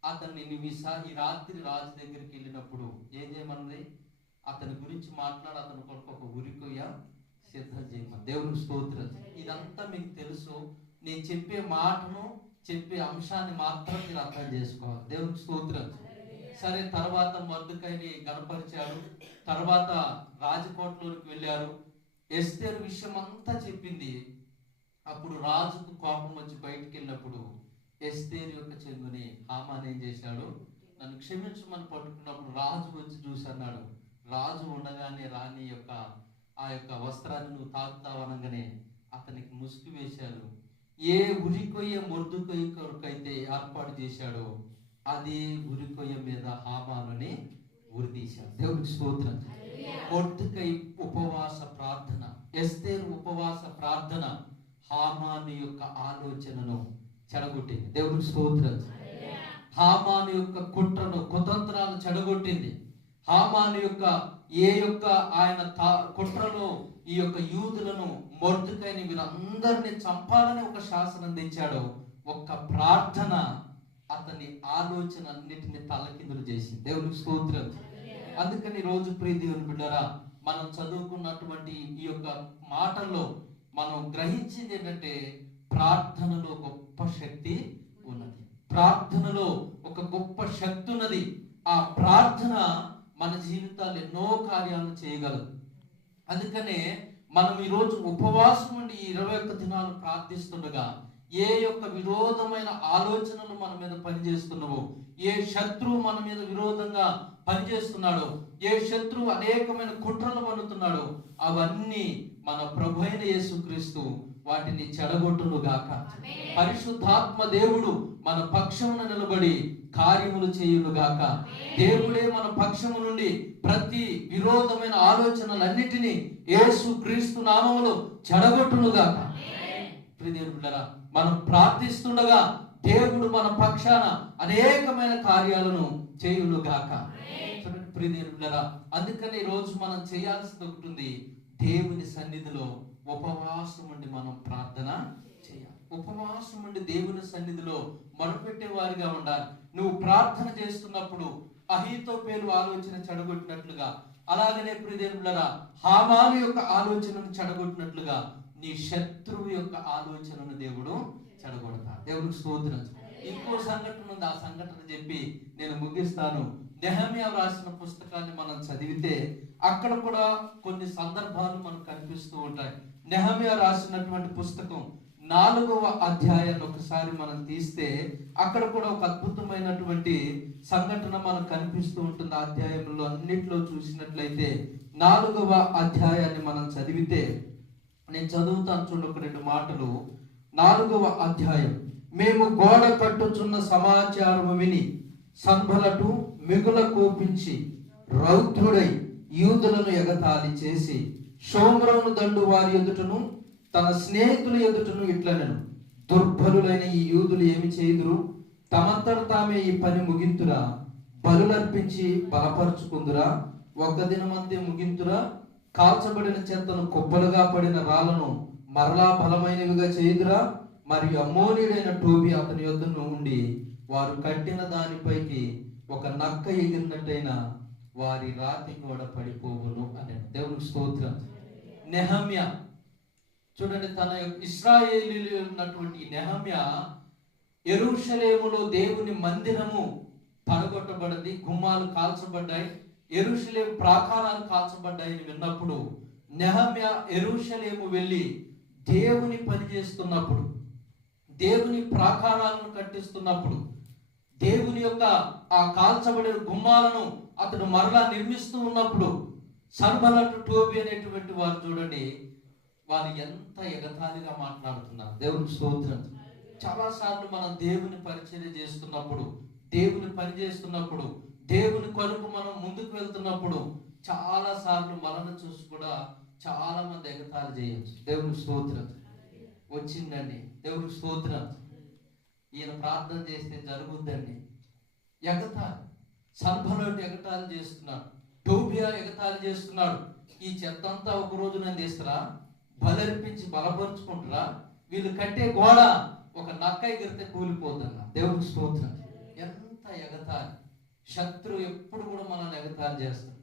అతన్ని నువ్వు ఈ రాత్రి రాజు దగ్గరికి వెళ్ళినప్పుడు ఏం చేయమన్నది, అతని గురించి మాట్లాడి అతని కొరకు ఒక ఉరికొయ్య సిద్ధం చేయమని. దేవునికి స్తోత్రం. ఇదంతా మీకు తెలుసు. నేను చెప్పే మాటను, చెప్పే అంశాన్ని మాత్రం మీరు అర్థం చేసుకోవాలి. దేవునికి స్తోత్రం. సరే, తర్వాత మొర్దెకైని గణపరిచారు. తర్వాత రాజకోటలోకి వెళ్ళారు. ఎస్తేరు విషయం అంతా చెప్పింది. అప్పుడు రాజుకు కోపం వచ్చి బయటికి వెళ్ళినప్పుడు ఎస్తేరు యొక్క చెంగుని హామాన్ ఏం చేశాడు, నన్ను క్షమించమని పట్టుకున్నప్పుడు రాజు వచ్చి చూసి అన్నాడు, రాజు ఉండగానే రాణి యొక్క ఆ యొక్క వస్త్రాన్ని నువ్వు తాకుతావనగానే అతనికి ముసుగు వేశాడు. ఏ ఉరికొయ్య మొర్దెకై కొరకైతే ఏర్పాటు చేశాడో అదే ఉరికొయ్య మీద హామానుని ఉరితీశాడు. దేవునికి స్తోత్రం. మొర్దెకై ఉపవాస ప్రార్థన, ఎస్తేరు ఉపవాస ప్రార్థన హామాను యొక్క ఆలోచనను చెడగొట్టింది. దేవునికి స్తోత్రం. హామాను యొక్క కుట్రను, కుతంత్రాలు చెడగొట్టింది. హామాను యొక్క ఆయన కుట్రలో ఈ యొక్క యూదులను, మొర్దెకైని వీరందరినీ చంపాలని ఒక శాసనం తెచ్చాడు. ఒక్క ప్రార్థన అతని ఆలోచన అన్నిటిని తలకిందులు చేసింది. దేవునికి స్తోత్రం. అందుకని రోజు ప్రియ దేవుని బిడ్డరా, మనం చదువుకున్నటువంటి ఈ యొక్క మాటల్లో మనం గ్రహించింది ఏంటంటే, ప్రార్థనలో గొప్ప శక్తి ఉన్నది. ప్రార్థనలో ఒక గొప్ప శక్తి ఉన్నది. ఆ ప్రార్థన మన జీవితాలు ఎన్నో కార్యాలను చేయగలదు. అందుకనే మనం ఈరోజు ఉపవాసం ఉండి 21 దినాలు ప్రార్థిస్తుండగా ఏ యొక్క విరోధమైన ఆలోచనలు మన మీద పనిచేస్తున్నావో, ఏ శత్రువు మన మీద విరోధంగా పనిచేస్తున్నాడో, ఏ శత్రువు అనేకమైన కుట్రలు పన్నుతున్నాడో, అవన్నీ మన ప్రభు అయిన యేసుక్రీస్తు వాటిని చెడగొట్టును గాక. పరిశుద్ధాత్మ దేవుడు మన పక్షమున నిలబడి కార్యములు చేయును గాక. దేవుడే మన పక్షము నుండి ప్రతి విరోధమైన ఆలోచనలన్నిటినీ యేసుక్రీస్తు నామములో చెడగొట్టును గాక. ప్రియదేవులారా, మనం ప్రార్థిస్తుండగా దేవుడు మన పక్షాన అనేకమైన కార్యాలను చేయును గాక. ప్రియదేవులారా, అందుకని ఈ రోజు మనం చేయాల్సింది ఒకటి ఉంది. దేవుని సన్నిధిలో ఉపవాసం ఉండి మనం ప్రార్థన చేయాలి. ఉపవాసం ఉండి దేవుని సన్నిధిలో మొరపెట్టే వారిగా ఉండాలి. నువ్వు ప్రార్థన చేస్తున్నప్పుడు అహీతోపేలు ఆలోచన చెడగొట్టినట్లుగా, అలాగనే ప్రియదేవులారా హామాను యొక్క ఆలోచనను చెడగొట్టినట్లుగా నీ శత్రువు యొక్క ఆలోచనను దేవుడు చెడగొడతాడు. దేవుడికి స్తోత్రం. ఇంకో సంఘటన ఉంది, ఆ సంఘటన చెప్పి నేను ముగిస్తాను. నెహెమ్యా రాసిన పుస్తకాన్ని మనం చదివితే అక్కడ కూడా కొన్ని సందర్భాలు మనకు కనిపిస్తూ ఉంటాయి. నెహెమ్యా రాసినటువంటి పుస్తకం 4వ అధ్యాయాన్ని ఒకసారి మనం తీస్తే అక్కడ కూడా ఒక అద్భుతమైనటువంటి సంఘటన మనకు కనిపిస్తూ ఉంటుంది. ఆ అధ్యాయంలో అన్నిట్లో చూసినట్లయితే 4వ అధ్యాయాన్ని మనం చదివితే, నేను చదువుతాను చూడండి ఒక 2 మాటలు. 4వ అధ్యాయం. మేము గోడ కట్టుచున్న సమాచారము విని సంబలటు మిగుల కోపించి రౌద్రుడై యూదులను ఎగతాళి చేసి షోమ్రోను దండు వారి ఎదుటను తన స్నేహితుల ఎదుటను ఇట్లనెను, దుర్బలులైన ఈ యూదులు ఏమి చేయుదురు? తమంతట తామే ఈ పని ముగింతురా? బలులర్పించి బలపరుచుకుందురా? ఒక దినమంతే ముగింతురా? కాల్చబడిన చెత్తను కుప్పలుగా పడిన రాళ్లను మరలా బలమైనవిగా చేయుదురా? మరియు అమ్మోనీయుడైన టోబి అతని యొద్దను ఉండి వారు కట్టిన దానిపైకి ఒక నక్క ఎగిరినట్టయినా వారి రాతి గోడ పడిపోవును అని. దేవునికి స్తోత్రం. నెహమ్యా చూడండి, తన ఇశ్రాయేలీయులు ఉన్నటువంటి నెహమ్యా యెరూషలేములో దేవుని మందిరము పడగొట్టబడింది, గుమ్మాలు కాల్చబడ్డాయి, యెరూషలేము ప్రాకారాలు కాల్చబడ్డాయని విన్నప్పుడు నెహమ్యా యెరూషలేము వెళ్ళి దేవుని పని చేస్తున్నప్పుడు, దేవుని ప్రాకారాలను కట్టిస్తున్నప్పుడు, దేవుని యొక్క ఆ కాల్చబడిన గుమ్మాలను అతడు మరలా నిర్మిస్తూ ఉన్నప్పుడు సన్బల్లతు టోబీ అనేటువంటి వారు చూడండి, వాళ్ళు ఎంత ఎగతాళిగా మాట్లాడుతున్నారు. దేవుని స్తోత్రం. చాలా సార్లు మనం దేవుని పరిచర్య చేస్తున్నప్పుడు, దేవుని పని చేస్తున్నప్పుడు, దేవుని కొరకు మనం ముందుకు వెళ్తున్నప్పుడు చాలా సార్లు మనల్ని చూసి కూడా చాలా మంది ఎగతాళి చేయొచ్చు. దేవుని స్తోత్రం. వచ్చిందండి, దేవుని స్తోత్రం, ఈయన ప్రార్థన చేస్తే జరుగుద్దండి. ఎగతాళి. సన్బల్లతు ఎగతాళి చేస్తున్నాడు, టోబియా ఎగతాళి చేస్తున్నాడు. ఈ చెత్తంతా ఒక రోజు నేను తీస్తారా, బలర్పించి బలపరుచుకుంటారా, వీళ్ళు కట్టే గోడ ఒక నక్క ఎగిరితే కూలిపోతున్నా. దేవుని స్తోత్రం. ఎంత ఎగతాళి. శత్రువు ఎప్పుడు కూడా మనల్ని ఎగతాళి చేస్తాడు.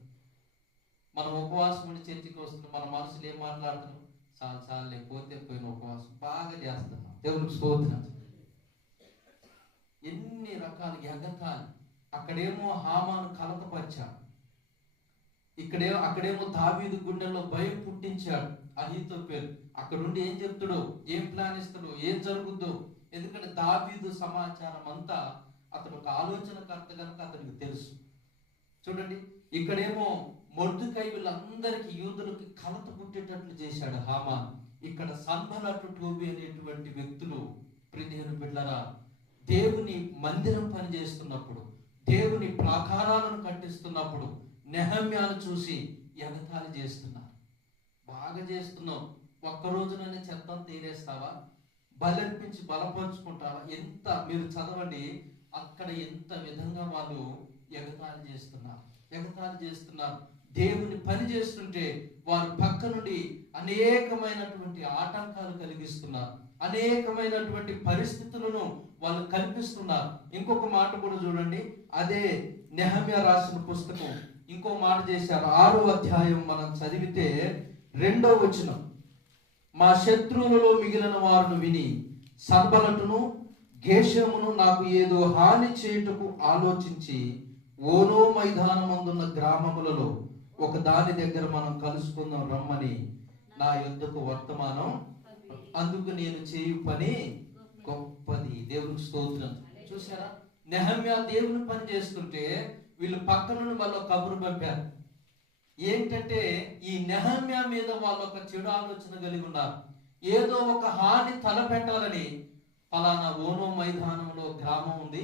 మనం ఉపవాసం ఉండి చర్చికి వస్తున్నాం, మన మనసులు ఏం మాట్లాడుతున్నాం, చాలా లేకపోతే పోయిన ఉపవాసం బాగా చేస్తున్నాం. దేవుని స్తోత్రం. ఎన్ని రకాల ఎగతాళి. అక్కడేమో హామాను కలతపరిచాడు, అక్కడేమో దావీదు గుండెల్లో భయం పుట్టించాడు అహీతోపెలు. అక్కడుండి ఏం చెప్తాడో, ఏం ప్లాన్ ఇస్తాడో, ఏం జరుగుద్దో, ఎందుకంటే దావీదు సమాచారం అంతా అతను ఒక ఆలోచనకర్త కనుక అతనికి తెలుసు. చూడండి, ఇక్కడేమో మొర్దెకై వీళ్ళందరికీ యూదులకి కలత పుట్టేటట్లు చేశాడు హామాన్. ఇక్కడ సన్బల్లతు టోబీ అనేటువంటి వ్యక్తులు, ప్రియమైన బిడ్డలారా, దేవుని మందిరం పని చేస్తున్నప్పుడు, దేవుని ప్రాకారాలను కట్టిస్తున్నప్పుడు నెహమ్యాను చూసి ఎగతాళి చేస్తున్నారు. బాగా చేస్తున్నావు, ఒక్కరోజునైనా చెత్తం తీరేస్తావా, బలర్పించి బలపరుచుకుంటావా? ఎంత మీరు చదవండి, అక్కడ ఎంత విధంగా వాళ్ళు ఎగతాళి చేస్తున్నారు. దేవుని పని చేస్తుంటే వారు పక్క నుండి అనేకమైనటువంటి ఆటంకాలు కలిగిస్తున్నారు, అనేకమైనటువంటి పరిస్థితులను వాళ్ళు కల్పిస్తున్నారు. ఇంకొక మాట కూడా చూడండి, అదే నెహమ్యా రాసిన పుస్తకం ఇంకో మాట చేశారు. 6వ అధ్యాయం మనం చదివితే 2వ వచనం, మా శత్రువులలో మిగిలిన వారిని విని సన్బల్లతును గేషమును నాకు ఏదో హాని చేయుటకు ఆలోచించి ఓనో మైదానమందున్న గ్రామములలో ఒక దాని దగ్గర మనం కలుసుకుందాం రమ్మని నా యొద్దకు వర్తమానం, అందుకు నేను చేయు పని గొప్పది. దేవునికి స్తోత్రం. చూసారా, నెహమ్యా దేవుని పని చేస్తుంటే వీళ్ళు పక్క నుండి వాళ్ళు కబురు పంపారు. ఏంటంటే ఈ నెహమ్యా మీద వాళ్ళు ఒక చెడు ఆలోచన కలిగి ఉన్నారు. ఏదో ఒక హాని తలపెట్టాలని ఫలానా ఓనో మైదానంలో గ్రామం ఉంది,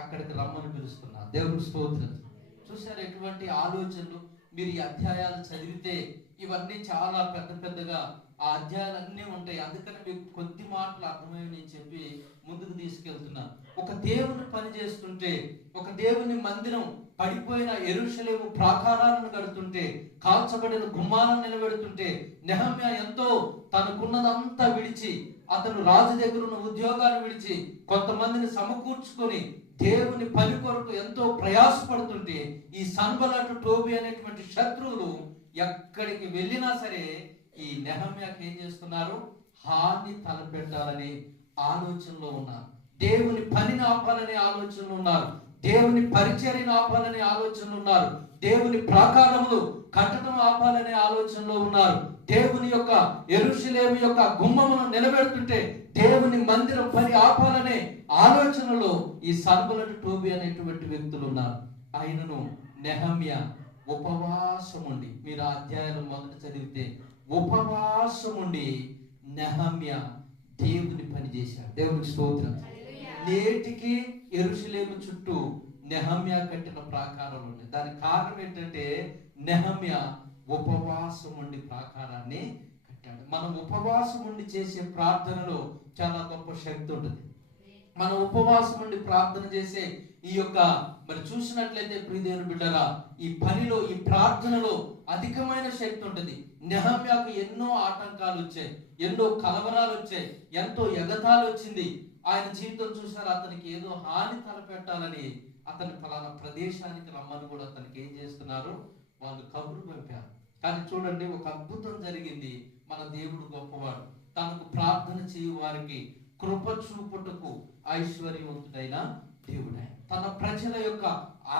అక్కడికి రమ్మని పిలుస్తున్నారు. దేవునికి స్తోత్రం. చూసారు ఎటువంటి ఆలోచనలు. మీరు ఈ అధ్యాయాలు చదివితే ఇవన్నీ చాలా పెద్దగా ఆ అధ్యాయాలన్నీ ఉంటాయి. అందుకని మీకు కొద్ది మాటలు అర్థమయ్యి నేను చెప్పి ముందుకు తీసుకెళ్తున్నాను. ఒక దేవుని పని చేస్తుంటే, ఒక దేవుని మందిరం పడిపోయిన యెరూషలేము ప్రాకారాలను కడుతుంటే, కాల్చబడిన గుమ్మాలను నిలబెడుతుంటే నెహమ్యా ఎంతో తనకున్నదంతా విడిచి, అతను రాజు దగ్గర ఉన్న ఉద్యోగాన్ని విడిచి కొంతమందిని సమకూర్చుకొని దేవుని పని కొరకు ఎంతో ప్రయాసపడుతుంటే ఈ సన్బల్లతు టోబీ అనేటువంటి శత్రువులు ఎక్కడికి వెళ్ళినా సరే ఈ నెహమ్యాకి ఏం చేస్తున్నారు, హాని తలపెట్టాలని ఆలోచనలో ఉన్నారు. దేవుని పనిని ఆపాలనే ఆలోచనలు ఉన్నారు, దేవుని పరిచర్యను ఆపాలనే ఆలోచనలు ఉన్నారు, దేవుని ప్రాకారములు కట్టడం ఆపాలనే ఆలోచనలో ఉన్నారు. దేవుని యొక్క యెరూషలేము యొక్క గుమ్మమును నిలబెడుతుంటే దేవుని మందిరం పని ఆపాలనే ఆలోచనలో ఈ సన్బల్లతు టోబీ అనేటువంటి వ్యక్తులు ఉన్నారు. ఆయనను నెహమ్యా ఉపవాసం ఉండి, మీరు ఆ అధ్యాయాలు మొదట చదివితే ఉపవాసం ఉండి నెహమ్యా దేవుని పని చేశాడు. దేవునికి స్తోత్రం. నేటికి యెరూషలేము చుట్టూ నెహమ్యా కట్టిన ప్రాకారాలు ఉన్నాయి. దానికి కారణం ఏంటంటే నెహమ్యా ఉపవాసం ఉండి ప్రాకారాన్ని కట్టాడు. మనం ఉపవాసం ఉండి చేసే ప్రార్థనలో చాలా గొప్ప శక్తి ఉంటుంది. మనం ఉపవాసం ఉండి ప్రార్థన చేసే ఈ యొక్క మరి చూసినట్లయితే ప్రియదేవుని బిడ్డరా, ఈ పనిలో ఈ ప్రార్థనలో అధికమైన శక్తి ఉంటుంది. నెహమ్యాకు ఎన్నో ఆటంకాలు వచ్చాయి, ఎన్నో కలవరాలు వచ్చాయి, ఎంతో ఎగతాళి వచ్చింది. ఆయన జీవితం చూసారు, అతనికి ఏదో హాని తలపెట్టాలని అతని ఫలానా ప్రదేశానికి రమ్మని కూడా అతనికి ఏం చేస్తున్నారు, వాళ్ళు కబురు పంపారు. కానీ చూడండి, ఒక అద్భుతం జరిగింది. మన దేవుడు గొప్పవాడు. తనకు ప్రార్థన చేయు వారికి కృప చూపుటకు ఐశ్వర్యవంతుడైన దేవుడైన, తన ప్రజల యొక్క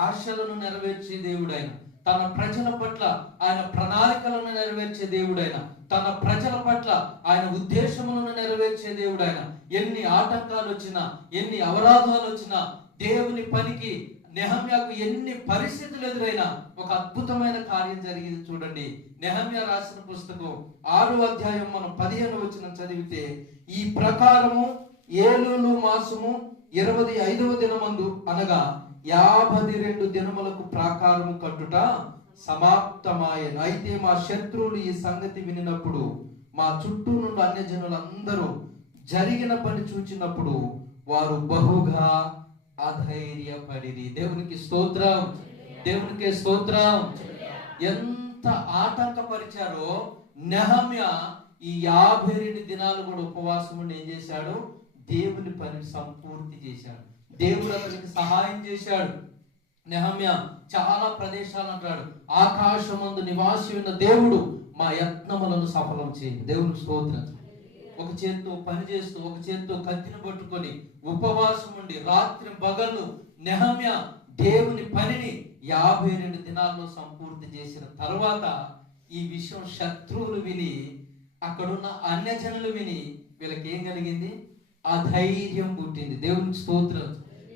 ఆశలను నెరవేర్చే దేవుడైన, తన ప్రజల పట్ల ఆయన ప్రణాళికలను నెరవేర్చే దేవుడైన, తన ప్రజల పట్ల ఆయన ఉద్దేశములను నెరవేర్చే దేవుడైన, ఎన్ని ఆటంకాలు వచ్చినా, ఎన్ని అవరాధాలు వచ్చినా, దేవుని పనికి నెహమ్యాకు ఎన్ని పరిస్థితులు ఎదురైనా ఒక అద్భుతమైన కార్యం జరిగింది. చూడండి, నెహమ్యా రాసిన పుస్తకం 6వ అధ్యాయం మనం 15వ వచనం చదివితే, ఈ ప్రకారము ఏలూలు మాసము 25వ దినమందు అనగా 52 దినములకు ప్రాకారము కట్టుట సమాప్తమాయెను. అయితే మా శత్రువులు ఈ సంగతి వినినప్పుడు, మా చుట్టూ నుండి అన్యజనులందరూ జరిగిన పని చూచినప్పుడు వారు బహుగా అధైర్యపడిరి. దేవునికి స్తోత్రం, దేవునికి స్తోత్రం. ఎంత ఆటంకపరిచారో నెహమ్యా ఈ 52 దినాలు కూడా ఉపవాసం ఉండి ఏం చేశాడు? దేవుని పని సంపూర్తి చేశాడు. దేవుడు అతనికి సహాయం చేశాడు. నెహమ్యా చాలా ప్రదేశాలు అంటాడు, ఆకాశమందు నివాసి ఉన్న దేవుడు మా యత్నములను సఫలం చేయండి. దేవునికి స్తోత్రం. ఒక చేత్తో పని చేస్తూ, ఒక చేత్తో కత్తిని పట్టుకొని ఉపవాసం ఉండి రాత్రి పగళ్ళు నెహమ్యా దేవుని పనిని 52 దినాల్లో సంపూర్తి చేసిన తర్వాత ఈ విషయం శత్రువులు విని, అక్కడున్న అన్యజనులు విని, వీళ్ళకి ఏం కలిగింది? అధైర్యం పుట్టింది. దేవునికి స్తోత్రం.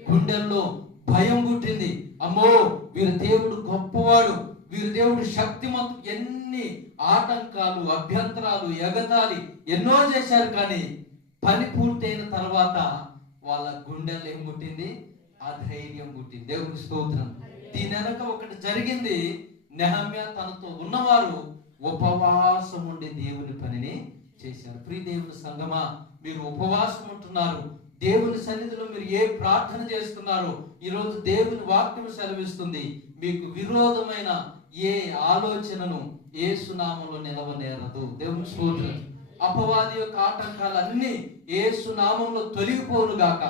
గుండెల్లో భయం పుట్టింది. అమ్మో, వీరి దేవుడు గొప్పవాడు, వీరి దేవుడు శక్తిమంతుడు. ఎన్ని ఆటంకాలు, అభ్యంతరాలు, ఎగతాళి ఎన్నో చేశారు, కానీ పని పూర్తయిన తర్వాత వాళ్ళ గుండెల్లో ఏం పుట్టింది? అధైర్యం పుట్టింది. దేవునికి స్తోత్రం. దీని వెనక ఒకటి జరిగింది. నెహమ్యా తనతో ఉన్నవారు ఉపవాసం ఉండి దేవుని పనిని చేశారు. ప్రియ దేవుని సంగమా, మీరు ఉపవాసం ఉంటున్నారు. దేవుని సన్నిధిలో మీరు ఏ ప్రార్థన చేస్తున్నారో ఈరోజు దేవుని వాక్యం సెలవిస్తుంది, మీకు విరోధమైన ఏ ఆలోచనను యేసు నామములో నిలవనేరదు. దేవుని స్తోత్రం. అపవాది యొక్క ఆటంకాలన్నీ యేసు నామములో తొలగిపోను గాక.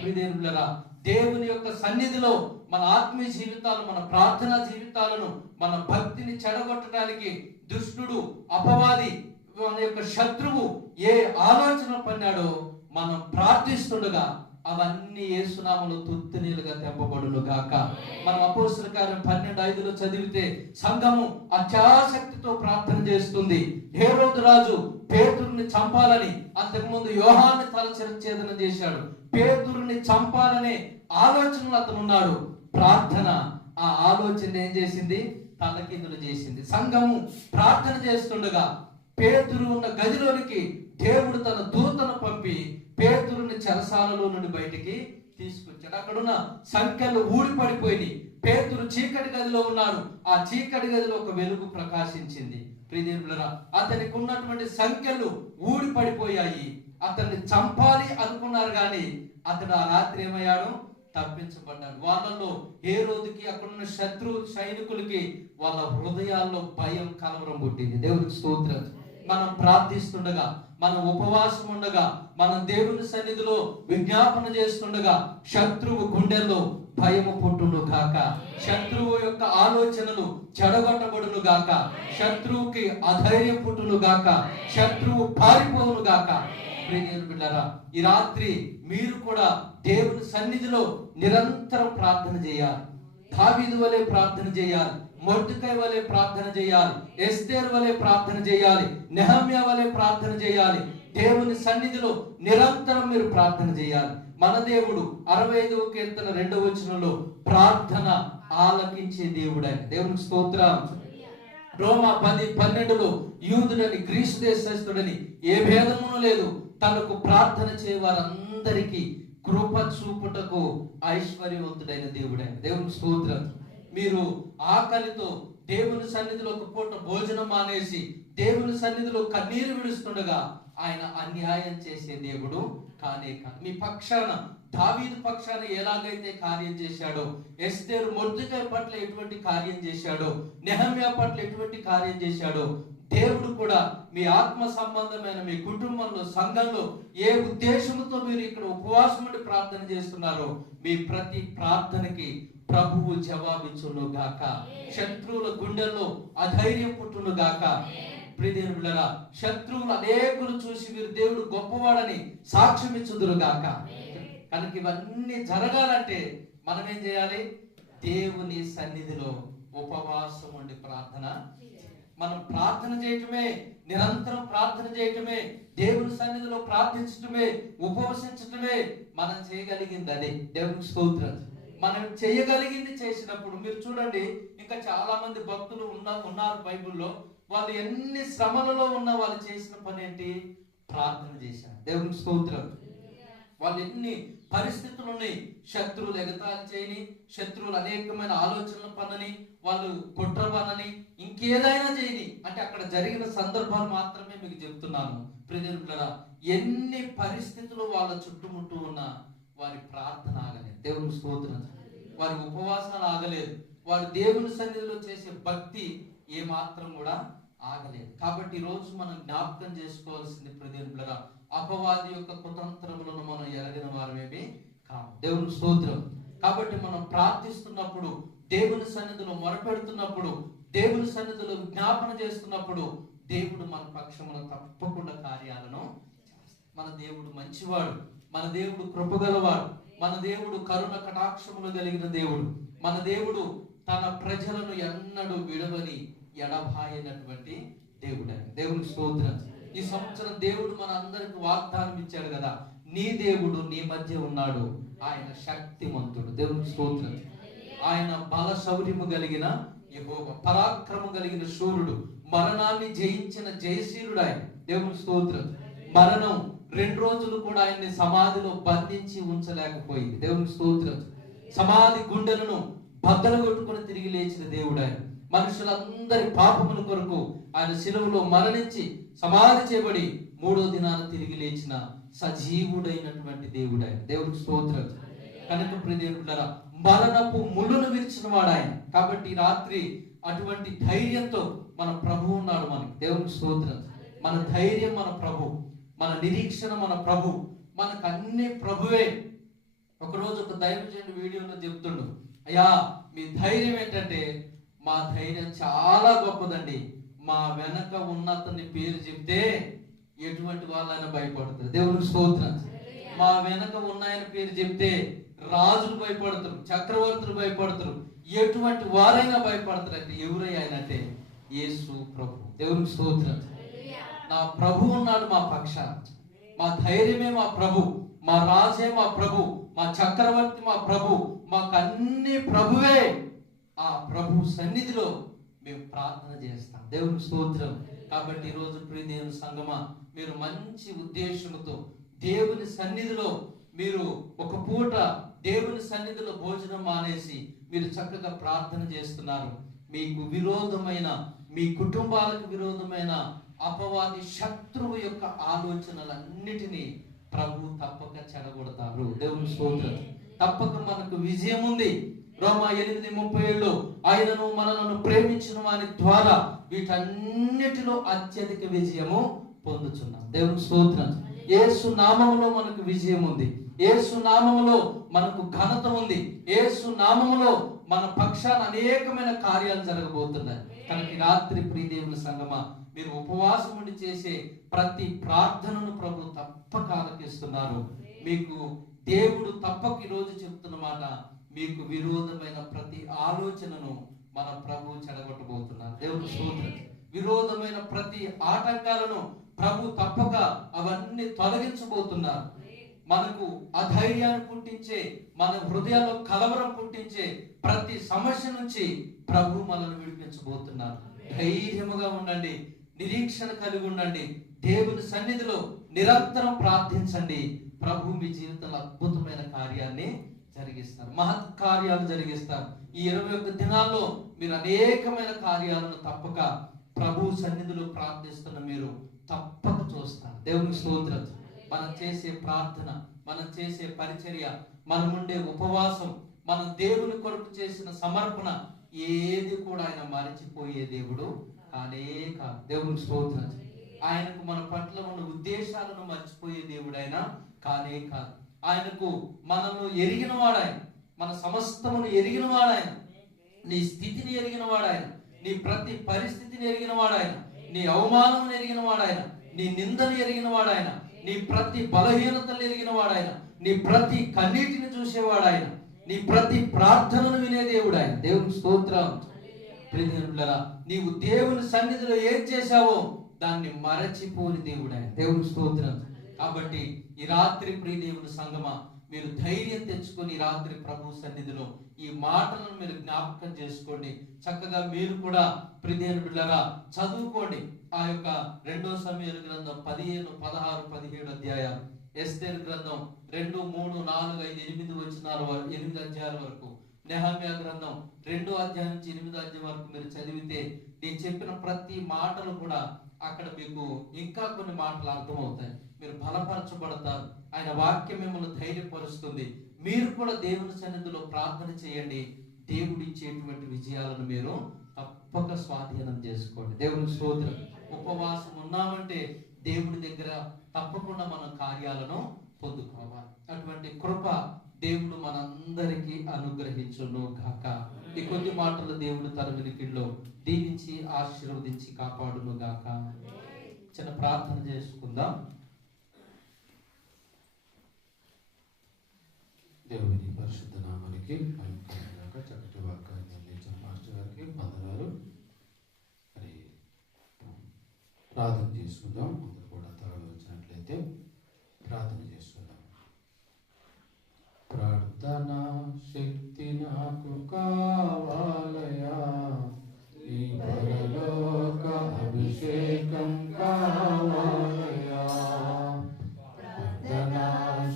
ప్రియదేవులారా, దేవుని యొక్క సన్నిధిలో మన ఆత్మీయ జీవితాలు, మన ప్రార్థనా జీవితాలను, మన భక్తిని చెడగొట్టడానికి దుష్టుడు, అపవాది, మన యొక్క శత్రువు ఏ ఆలోచన పన్నాడో మనం ప్రార్థిస్తుండగా అవన్నీ యేసు నామములో తుత్తునీలుగా తెంపబడును గాక. మనం అపోస్తలుల కార్యం 12:5 చదివితే సంఘము అత్యాసక్తితో ప్రార్థన చేస్తుంది. హేరోదు రాజు పేతురుని చంపాలని, అంతకుముందు యోహాన్ని తలచేదనం చేశాడు. పేతురుని చంపాలనే ఆలోచనలో అతను ఉన్నాడు. ప్రార్థన ఆ ఆలోచన ఏం చేసింది? తలకిందులు చేసింది. సంఘము ప్రార్థన చేస్తుండగా పేతురు ఉన్న గదిలోనికి దేవుడు తన దూతను పంపి పేతురుని చెరసాలలో నుండి బయటికి తీసుకొచ్చాడు. అక్కడున్న సంఖ్యలు ఊడిపడిపోయి పేతురు చీకటి గదిలో ఉన్నాడు. ఆ చీకటి గదిలో ఒక వెలుగు ప్రకాశించింది. ప్రియదేవులారా, అతనికి ఉన్నటువంటి సంఖ్యలు ఊడిపడిపోయాయి. అతన్ని చంపాలి అనుకున్నారు, కానీ అతడు ఆ రాత్రి ఏమయ్యాడు? తప్పించబడ్డాడు. వాళ్ళలో హేరోదుకి, అక్కడున్న శత్రు సైనికులకి వాళ్ళ హృదయాల్లో భయం, కలవరం పుట్టింది. దేవునికి స్తోత్రం. మనం ప్రార్థిస్తుండగా, మనం ఉపవాసం ఉండగా, మనం దేవుని సన్నిధిలో విజ్ఞాపన చేస్తుండగా శత్రువు గుండెల్లో భయము పుట్టును గాక. శత్రువు యొక్క ఆలోచనలు చెడగొట్టబడును గాక. శత్రువుకి అధైర్యం పుట్టును గాక. శత్రువు పారిపోవును గాక. ప్రియదేవులారా, ఈ రాత్రి మీరు కూడా దేవుని సన్నిధిలో నిరంతరం ప్రార్థన చేయాలి. దావీదు వలె ప్రార్థన చేయాలి. మొర్దెకై వలె ప్రార్థన చేయాలి. ఎస్తేరు వలె ప్రార్థన చేయాలి. నెహమ్యా వలె ప్రార్థన చేయాలి. దేవుని సన్నిధిలో నిరంతరం మీరు ప్రార్థన చేయాలి. మన దేవుడు 65వ కీర్తన 2వ వచనంలో ప్రార్థన ఆలకించే దేవుడైన. దేవునికి స్తోత్రం. రోమా 10:12 యూదుడని, గ్రీసు దేశస్థుడని ఏ భేదమును లేదు, తనకు ప్రార్థన చేయ వారందరికీ కృప చూపుటకు ఐశ్వర్యవంతుడైన దేవుడైన. దేవునికి స్తోత్రం. మీరు ఆకలితో దేవుని సన్నిధిలో ఒక పూట భోజనం మానేసి దేవుని సన్నిధిలో కన్నీరు విడుస్తుండగా ఆయన అన్యాయం చేసే దేవుడు కానే కాదు. మీ పక్షాన, దావీదు పక్షాన ఎలాగైతే కార్యం చేశాడో, ఎస్తేరు మొర్దెకై పట్ల ఎటువంటి కార్యం చేశాడో, నెహమ్యా పట్ల ఎటువంటి కార్యం చేశాడో, దేవుడు కూడా మీ ఆత్మ సంబంధమైన మీ కుటుంబంలో, సంఘంలో ఏ ఉద్దేశంతో మీరు ఇక్కడ ఉపవాసం ఉండి ప్రార్థన చేస్తున్నారో మీ ప్రతి ప్రార్థనకి ప్రభువు జవాబిచ్చును గాక. శత్రువుల గుండెల్లో అధైర్యం పుట్టును గాక. ప్రియదేవుని బిడ్డలారా, శత్రువులు అనేకులు చూసి వీరు దేవుడు గొప్పవాడని సాక్ష్యం ఇచ్చుదురు గాక. కనుక ఇవన్నీ జరగాలంటే మనం ఏం చేయాలి? దేవుని సన్నిధిలో ఉపవాసం ఉండి ప్రార్థన. మనం ప్రార్థన చేయటమే, నిరంతరం ప్రార్థన చేయటమే, దేవుని సన్నిధిలో ప్రార్థించటమే, ఉపవసించటమే మనం చేయగలిగింది. అదే దేవునికి స్తోత్రం. మనం చేయగలిగింది చేసినప్పుడు మీరు చూడండి, ఇంకా చాలా మంది భక్తులు ఉన్నారు బైబిల్లో. వాళ్ళు ఎన్ని శ్రమలలో ఉన్న వాళ్ళు చేసిన పని ఏంటి? ప్రార్థన చేశారు. దేవునికి స్తోత్రం. వాళ్ళు ఎన్ని పరిస్థితులు ఉన్నాయి, శత్రువులు ఎగతాళి చేయని, శత్రువులు అనేకమైన ఆలోచనలు పనని, వాళ్ళు కుట్ర పనని, ఇంకేదైనా చేయని, అంటే అక్కడ జరిగిన సందర్భాలు మాత్రమే మీకు చెప్తున్నాను. ప్రియదేవులారా, ఎన్ని పరిస్థితులు వాళ్ళ చుట్టుముట్టు ఉన్నా వారి ప్రార్థన ఆగలేదు. దేవుని స్తోత్రం. వారి ఉపవాసాలు ఆగలేదు. వారు దేవుని సన్నిధిలో చేసే భక్తి ఏ మాత్రం కూడా ఆగలేదు. కాబట్టి ఈ రోజు మనం జ్ఞాపకం చేసుకోవాల్సింది ప్రియదేవులారా, అపవాది యొక్క కుతంత్రములను మనం ఎరగిన వారమేమి కాదు. దేవుని స్తోత్రం. కాబట్టి మనం ప్రార్థిస్తున్నప్పుడు, దేవుని సన్నిధిలో మొరపెడుతున్నప్పుడు, దేవుని సన్నిధిలో విజ్ఞాపన చేస్తున్నప్పుడు దేవుడు మన పక్షమున తప్పకుండా కార్యాలను చేస్తాడు. మన దేవుడు మంచివాడు, మన దేవుడు కృపగలవాడు, మన దేవుడు కరుణ కటాక్షములు కలిగిన దేవుడు. మన దేవుడు తన ప్రజలను ఎన్నడూ విడవని ఎడబాయనటువంటి దేవుడు. దేవునికి స్తోత్రం. ఈ సంవత్సరం దేవుడు మన అందరికి వాగ్దానం ఇచ్చాడు కదా, నీ దేవుడు నీ మధ్య ఉన్నాడు, ఆయన శక్తిమంతుడు. దేవునికి స్తోత్రం. ఆయన బల శౌర్యము కలిగిన యెహోవా, పరాక్రమం కలిగిన శూరుడు, మరణాన్ని జయించిన జయశీలుడు ఆయన. దేవునికి స్తోత్రం. మరణం 2 రోజులు కూడా ఆయన్ని సమాధిలో బంధించి ఉంచలేకపోయింది. దేవునికి స్తోత్రం. సమాధి గుండెలను బద్దలు కొట్టుకుని తిరిగి లేచిన దేవుడు ఆయన. మనుషులందరి పాపముల కొరకు ఆయన శిలువలో మరణించి సమాధి చేయబడి 3వ దినాన తిరిగి లేచిన సజీవుడైనటువంటి దేవుడు ఆయన. దేవునికి స్తోత్రం. కనుక ప్రియదేవులారా, మరణపు ముళ్ళును విరిచిన వాడు ఆయన. కాబట్టి రాత్రి అటువంటి ధైర్యంతో మన ప్రభు ఉన్నాడు మనకి. దేవునికి స్తోత్రం. మన ధైర్యం మన ప్రభు, మన నిరీక్షణ మన ప్రభు, మనకు అన్ని ప్రభువే. ఒకరోజు ఒక దైవజనుడు వీడియోలో చెప్తుండు, అయ్యా మీ ధైర్యం ఏంటంటే, మా ధైర్యం చాలా గొప్పదండి, మా వెనక ఉన్నతని పేరు చెప్తే ఎటువంటి వాళ్ళైనా భయపడతారు. దేవునికి స్తోత్రం. మా వెనక ఉన్నాయన పేరు చెప్తే రాజులు భయపడతారు, చక్రవర్తులు భయపడతారు, ఎటువంటి వారైనా భయపడతారు. అంటే ఎవరై ఆయన అంటే యేసు ప్రభు. దేవునికి స్తోత్రం. నా ప్రభు ఉన్నాడు మా పక్షాన, మా ధైర్యమే మా ప్రభు, మా రాజే మా ప్రభు, మా చక్రవర్తి మా ప్రభు, మాకు అన్ని ప్రభువే. ఆ ప్రభు సన్నిధిలో మేము ప్రార్థన చేస్తాం. దేవునికి స్తోత్రం. కాబట్టి ఈరోజు ప్రియ దేవుని సంగమా, మీరు మంచి ఉద్దేశంతో దేవుని సన్నిధిలో మీరు ఒక పూట దేవుని సన్నిధిలో భోజనం మానేసి మీరు చక్కగా ప్రార్థన చేస్తున్నారు. మీకు విరోధమైన, మీ కుటుంబాలకు విరోధమైన అపవాది శత్రువు యొక్క ఆలోచనలన్నిటినీ ప్రభు తప్పక చెడగొడతారు. దేవుని స్తోత్రం. తప్పక మనకు విజయం ఉంది. రోమా 8:37 ఆయనను మనలను ప్రేమించిన వారి ద్వారా వీటన్నిటిలో అత్యధిక విజయము పొందుచున్నాం. దేవుని స్తోత్రం. యేసు నామములో మనకు విజయం ఉంది. యేసు నామములో మనకు ఘనత ఉంది. యేసు నామములో మన పక్షాన అనేకమైన కార్యాలు జరగబోతున్నాయి. కనుక రాత్రి ప్రియ దేవుని సంగమా, మీరు ఉపవాసం ఉండి చేసే ప్రతి ప్రార్థనను ప్రభు తప్పక ఆలకిస్తున్నారు. మీకు దేవుడు తప్పక ఈరోజు చెప్తున్న మాట, మీకు విరోధమైన ప్రతి ఆలోచనను మన ప్రభు చెడగొట్టబోతున్నారు. దేవుని స్తోత్రం. విరోధమైన ప్రతి ఆటంకాలను ప్రభు తప్పక అవన్నీ తొలగించబోతున్నారు. మనకు అధైర్యాన్ని పుట్టించే, మన హృదయాల్లో కలవరం పుట్టించే ప్రతి సమస్య నుంచి ప్రభు మనల్ని విడిపించబోతున్నారు. ధైర్యముగా ఉండండి, నిరీక్షణ కలిగి ఉండండి, దేవుని సన్నిధిలో నిరంతరం ప్రార్థించండి. ప్రభు మీ జీవితంలో అద్భుతమైన కార్యాన్ని జరిగిస్తారు, మహత్ కార్యాలు జరిగిస్తారు. ఈ 21 దినాల్లో మీరు అనేకమైన కార్యాలను తప్పక ప్రభు సన్నిధిలో ప్రార్థిస్తున్న మీరు తప్పక చూస్తారు. దేవునికి స్తోత్రం. మనం చేసే ప్రార్థన, మనం చేసే పరిచర్య, మనం ఉండే ఉపవాసం, మనం దేవుని కొరకు చేసిన సమర్పణ ఏది కూడా ఆయన మరచిపోయే దేవుడు కానే కాదు. దేవునికి స్తోత్రం. ఆయనకు మన పట్ల ఉన్న ఉద్దేశాలను మర్చిపోయే దేవుడు ఆయన కానే కాదు. ఆయనకు మనల్ని ఎరిగిన వాడు ఆయన, మన సమస్తమును ఎరిగిన వాడాయన, నీ స్థితిని ఎరిగిన వాడాయన, నీ ప్రతి పరిస్థితిని ఎరిగిన వాడాయన, నీ అవమానమును ఎరిగిన వాడాయన, నీ నిందను ఎరిగిన వాడాయన, నీ ప్రతి బలహీనతలు ఎరిగిన వాడాయన, నీ ప్రతి కన్నీటిని చూసేవాడాయన, నీ ప్రతి ప్రార్థనను వినే దేవుడు ఆయన. దేవుని స్తోత్రం. ప్రియమిత్రులారా, నీవు దేవుని సన్నిధిలో ఏం చేశావో దాన్ని మరచిపోని దేవుడు ఆయన. దేవుని స్తోత్రం. కాబట్టి ఈ రాత్రి ప్రియ దేవుని సంగమా, మీరు ధైర్యం తెచ్చుకొని ఈ రాత్రి ప్రభు సన్నిధిలో ఈ మాటలను మీరు జ్ఞాపకం చేసుకోండి. చక్కగా మీరు కూడా ప్రియ దేవుని బిడ్డలారా చదువుకోండి. ఆ యొక్క 2 సమూయేలు గ్రంథం 15, 16, 17 అధ్యాయాలు, ఎస్తేరు గ్రంథం 2, 3, 4, 5, 8 వచనాల వరకు, 8 అధ్యాయాల వరకు, నెహమ్యా గ్రంథం 2వ అధ్యాయం నుంచి 8వ అధ్యాయం వరకు మీరు చదివితే నేను చెప్పిన ప్రతి మాటలు కూడా అక్కడ మీకు ఇంకా కొన్ని మాటలు అర్థమవుతాయి. మీరు బలపరచబడతారు. ఆయన వాక్యం మిమ్మల్ని ధైర్యపరుస్తుంది. మీరు కూడా దేవుని సన్నిధిలో ప్రార్థన చేయండి. దేవుడు ఇచ్చేటువంటి విజయాలను మీరు తప్పక స్వాధీనం చేసుకోండి. దేవుని స్తోత్రం. ఉపవాసం ఉన్నామంటే దేవుడి దగ్గర తప్పకుండా మనం కార్యాలను పొందుకోవాలి. అటువంటి కృప దేవుడు మనందరికీ అనుగ్రహించును గాక. ఈ కొద్ది మాటలు దేవుడు తన వినికిడిలో దీవించి ఆశీర్వదించి కాపాడును గాక. చిన్న ప్రార్థన చేసుకుందాం. దేవుని పరిశుద్ధ నామానికి చక్కటి వాక్యాన్ని అందించిన మాస్టర్ గారికి వందనాలు. మరి ప్రార్థన చేసుకుందాం. అందరూ కూడా తలలు వచ్చినట్లయితే ప్రార్థన చేసుకుందాం. ప్రార్థన శక్తి నాకు కావాలయా, ఈ పరలోక అభిషేకం కావాలయా. ప్రార్థన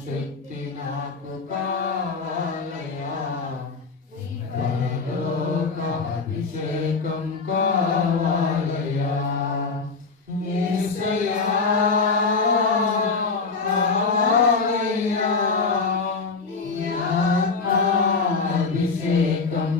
శక్తి నాకు కావాలయా, ఈ పరలోక అభిషేకం కావాలయా. యేసయ్యా కావాలయ్యా, నీ ఆత్మ అభిషేకం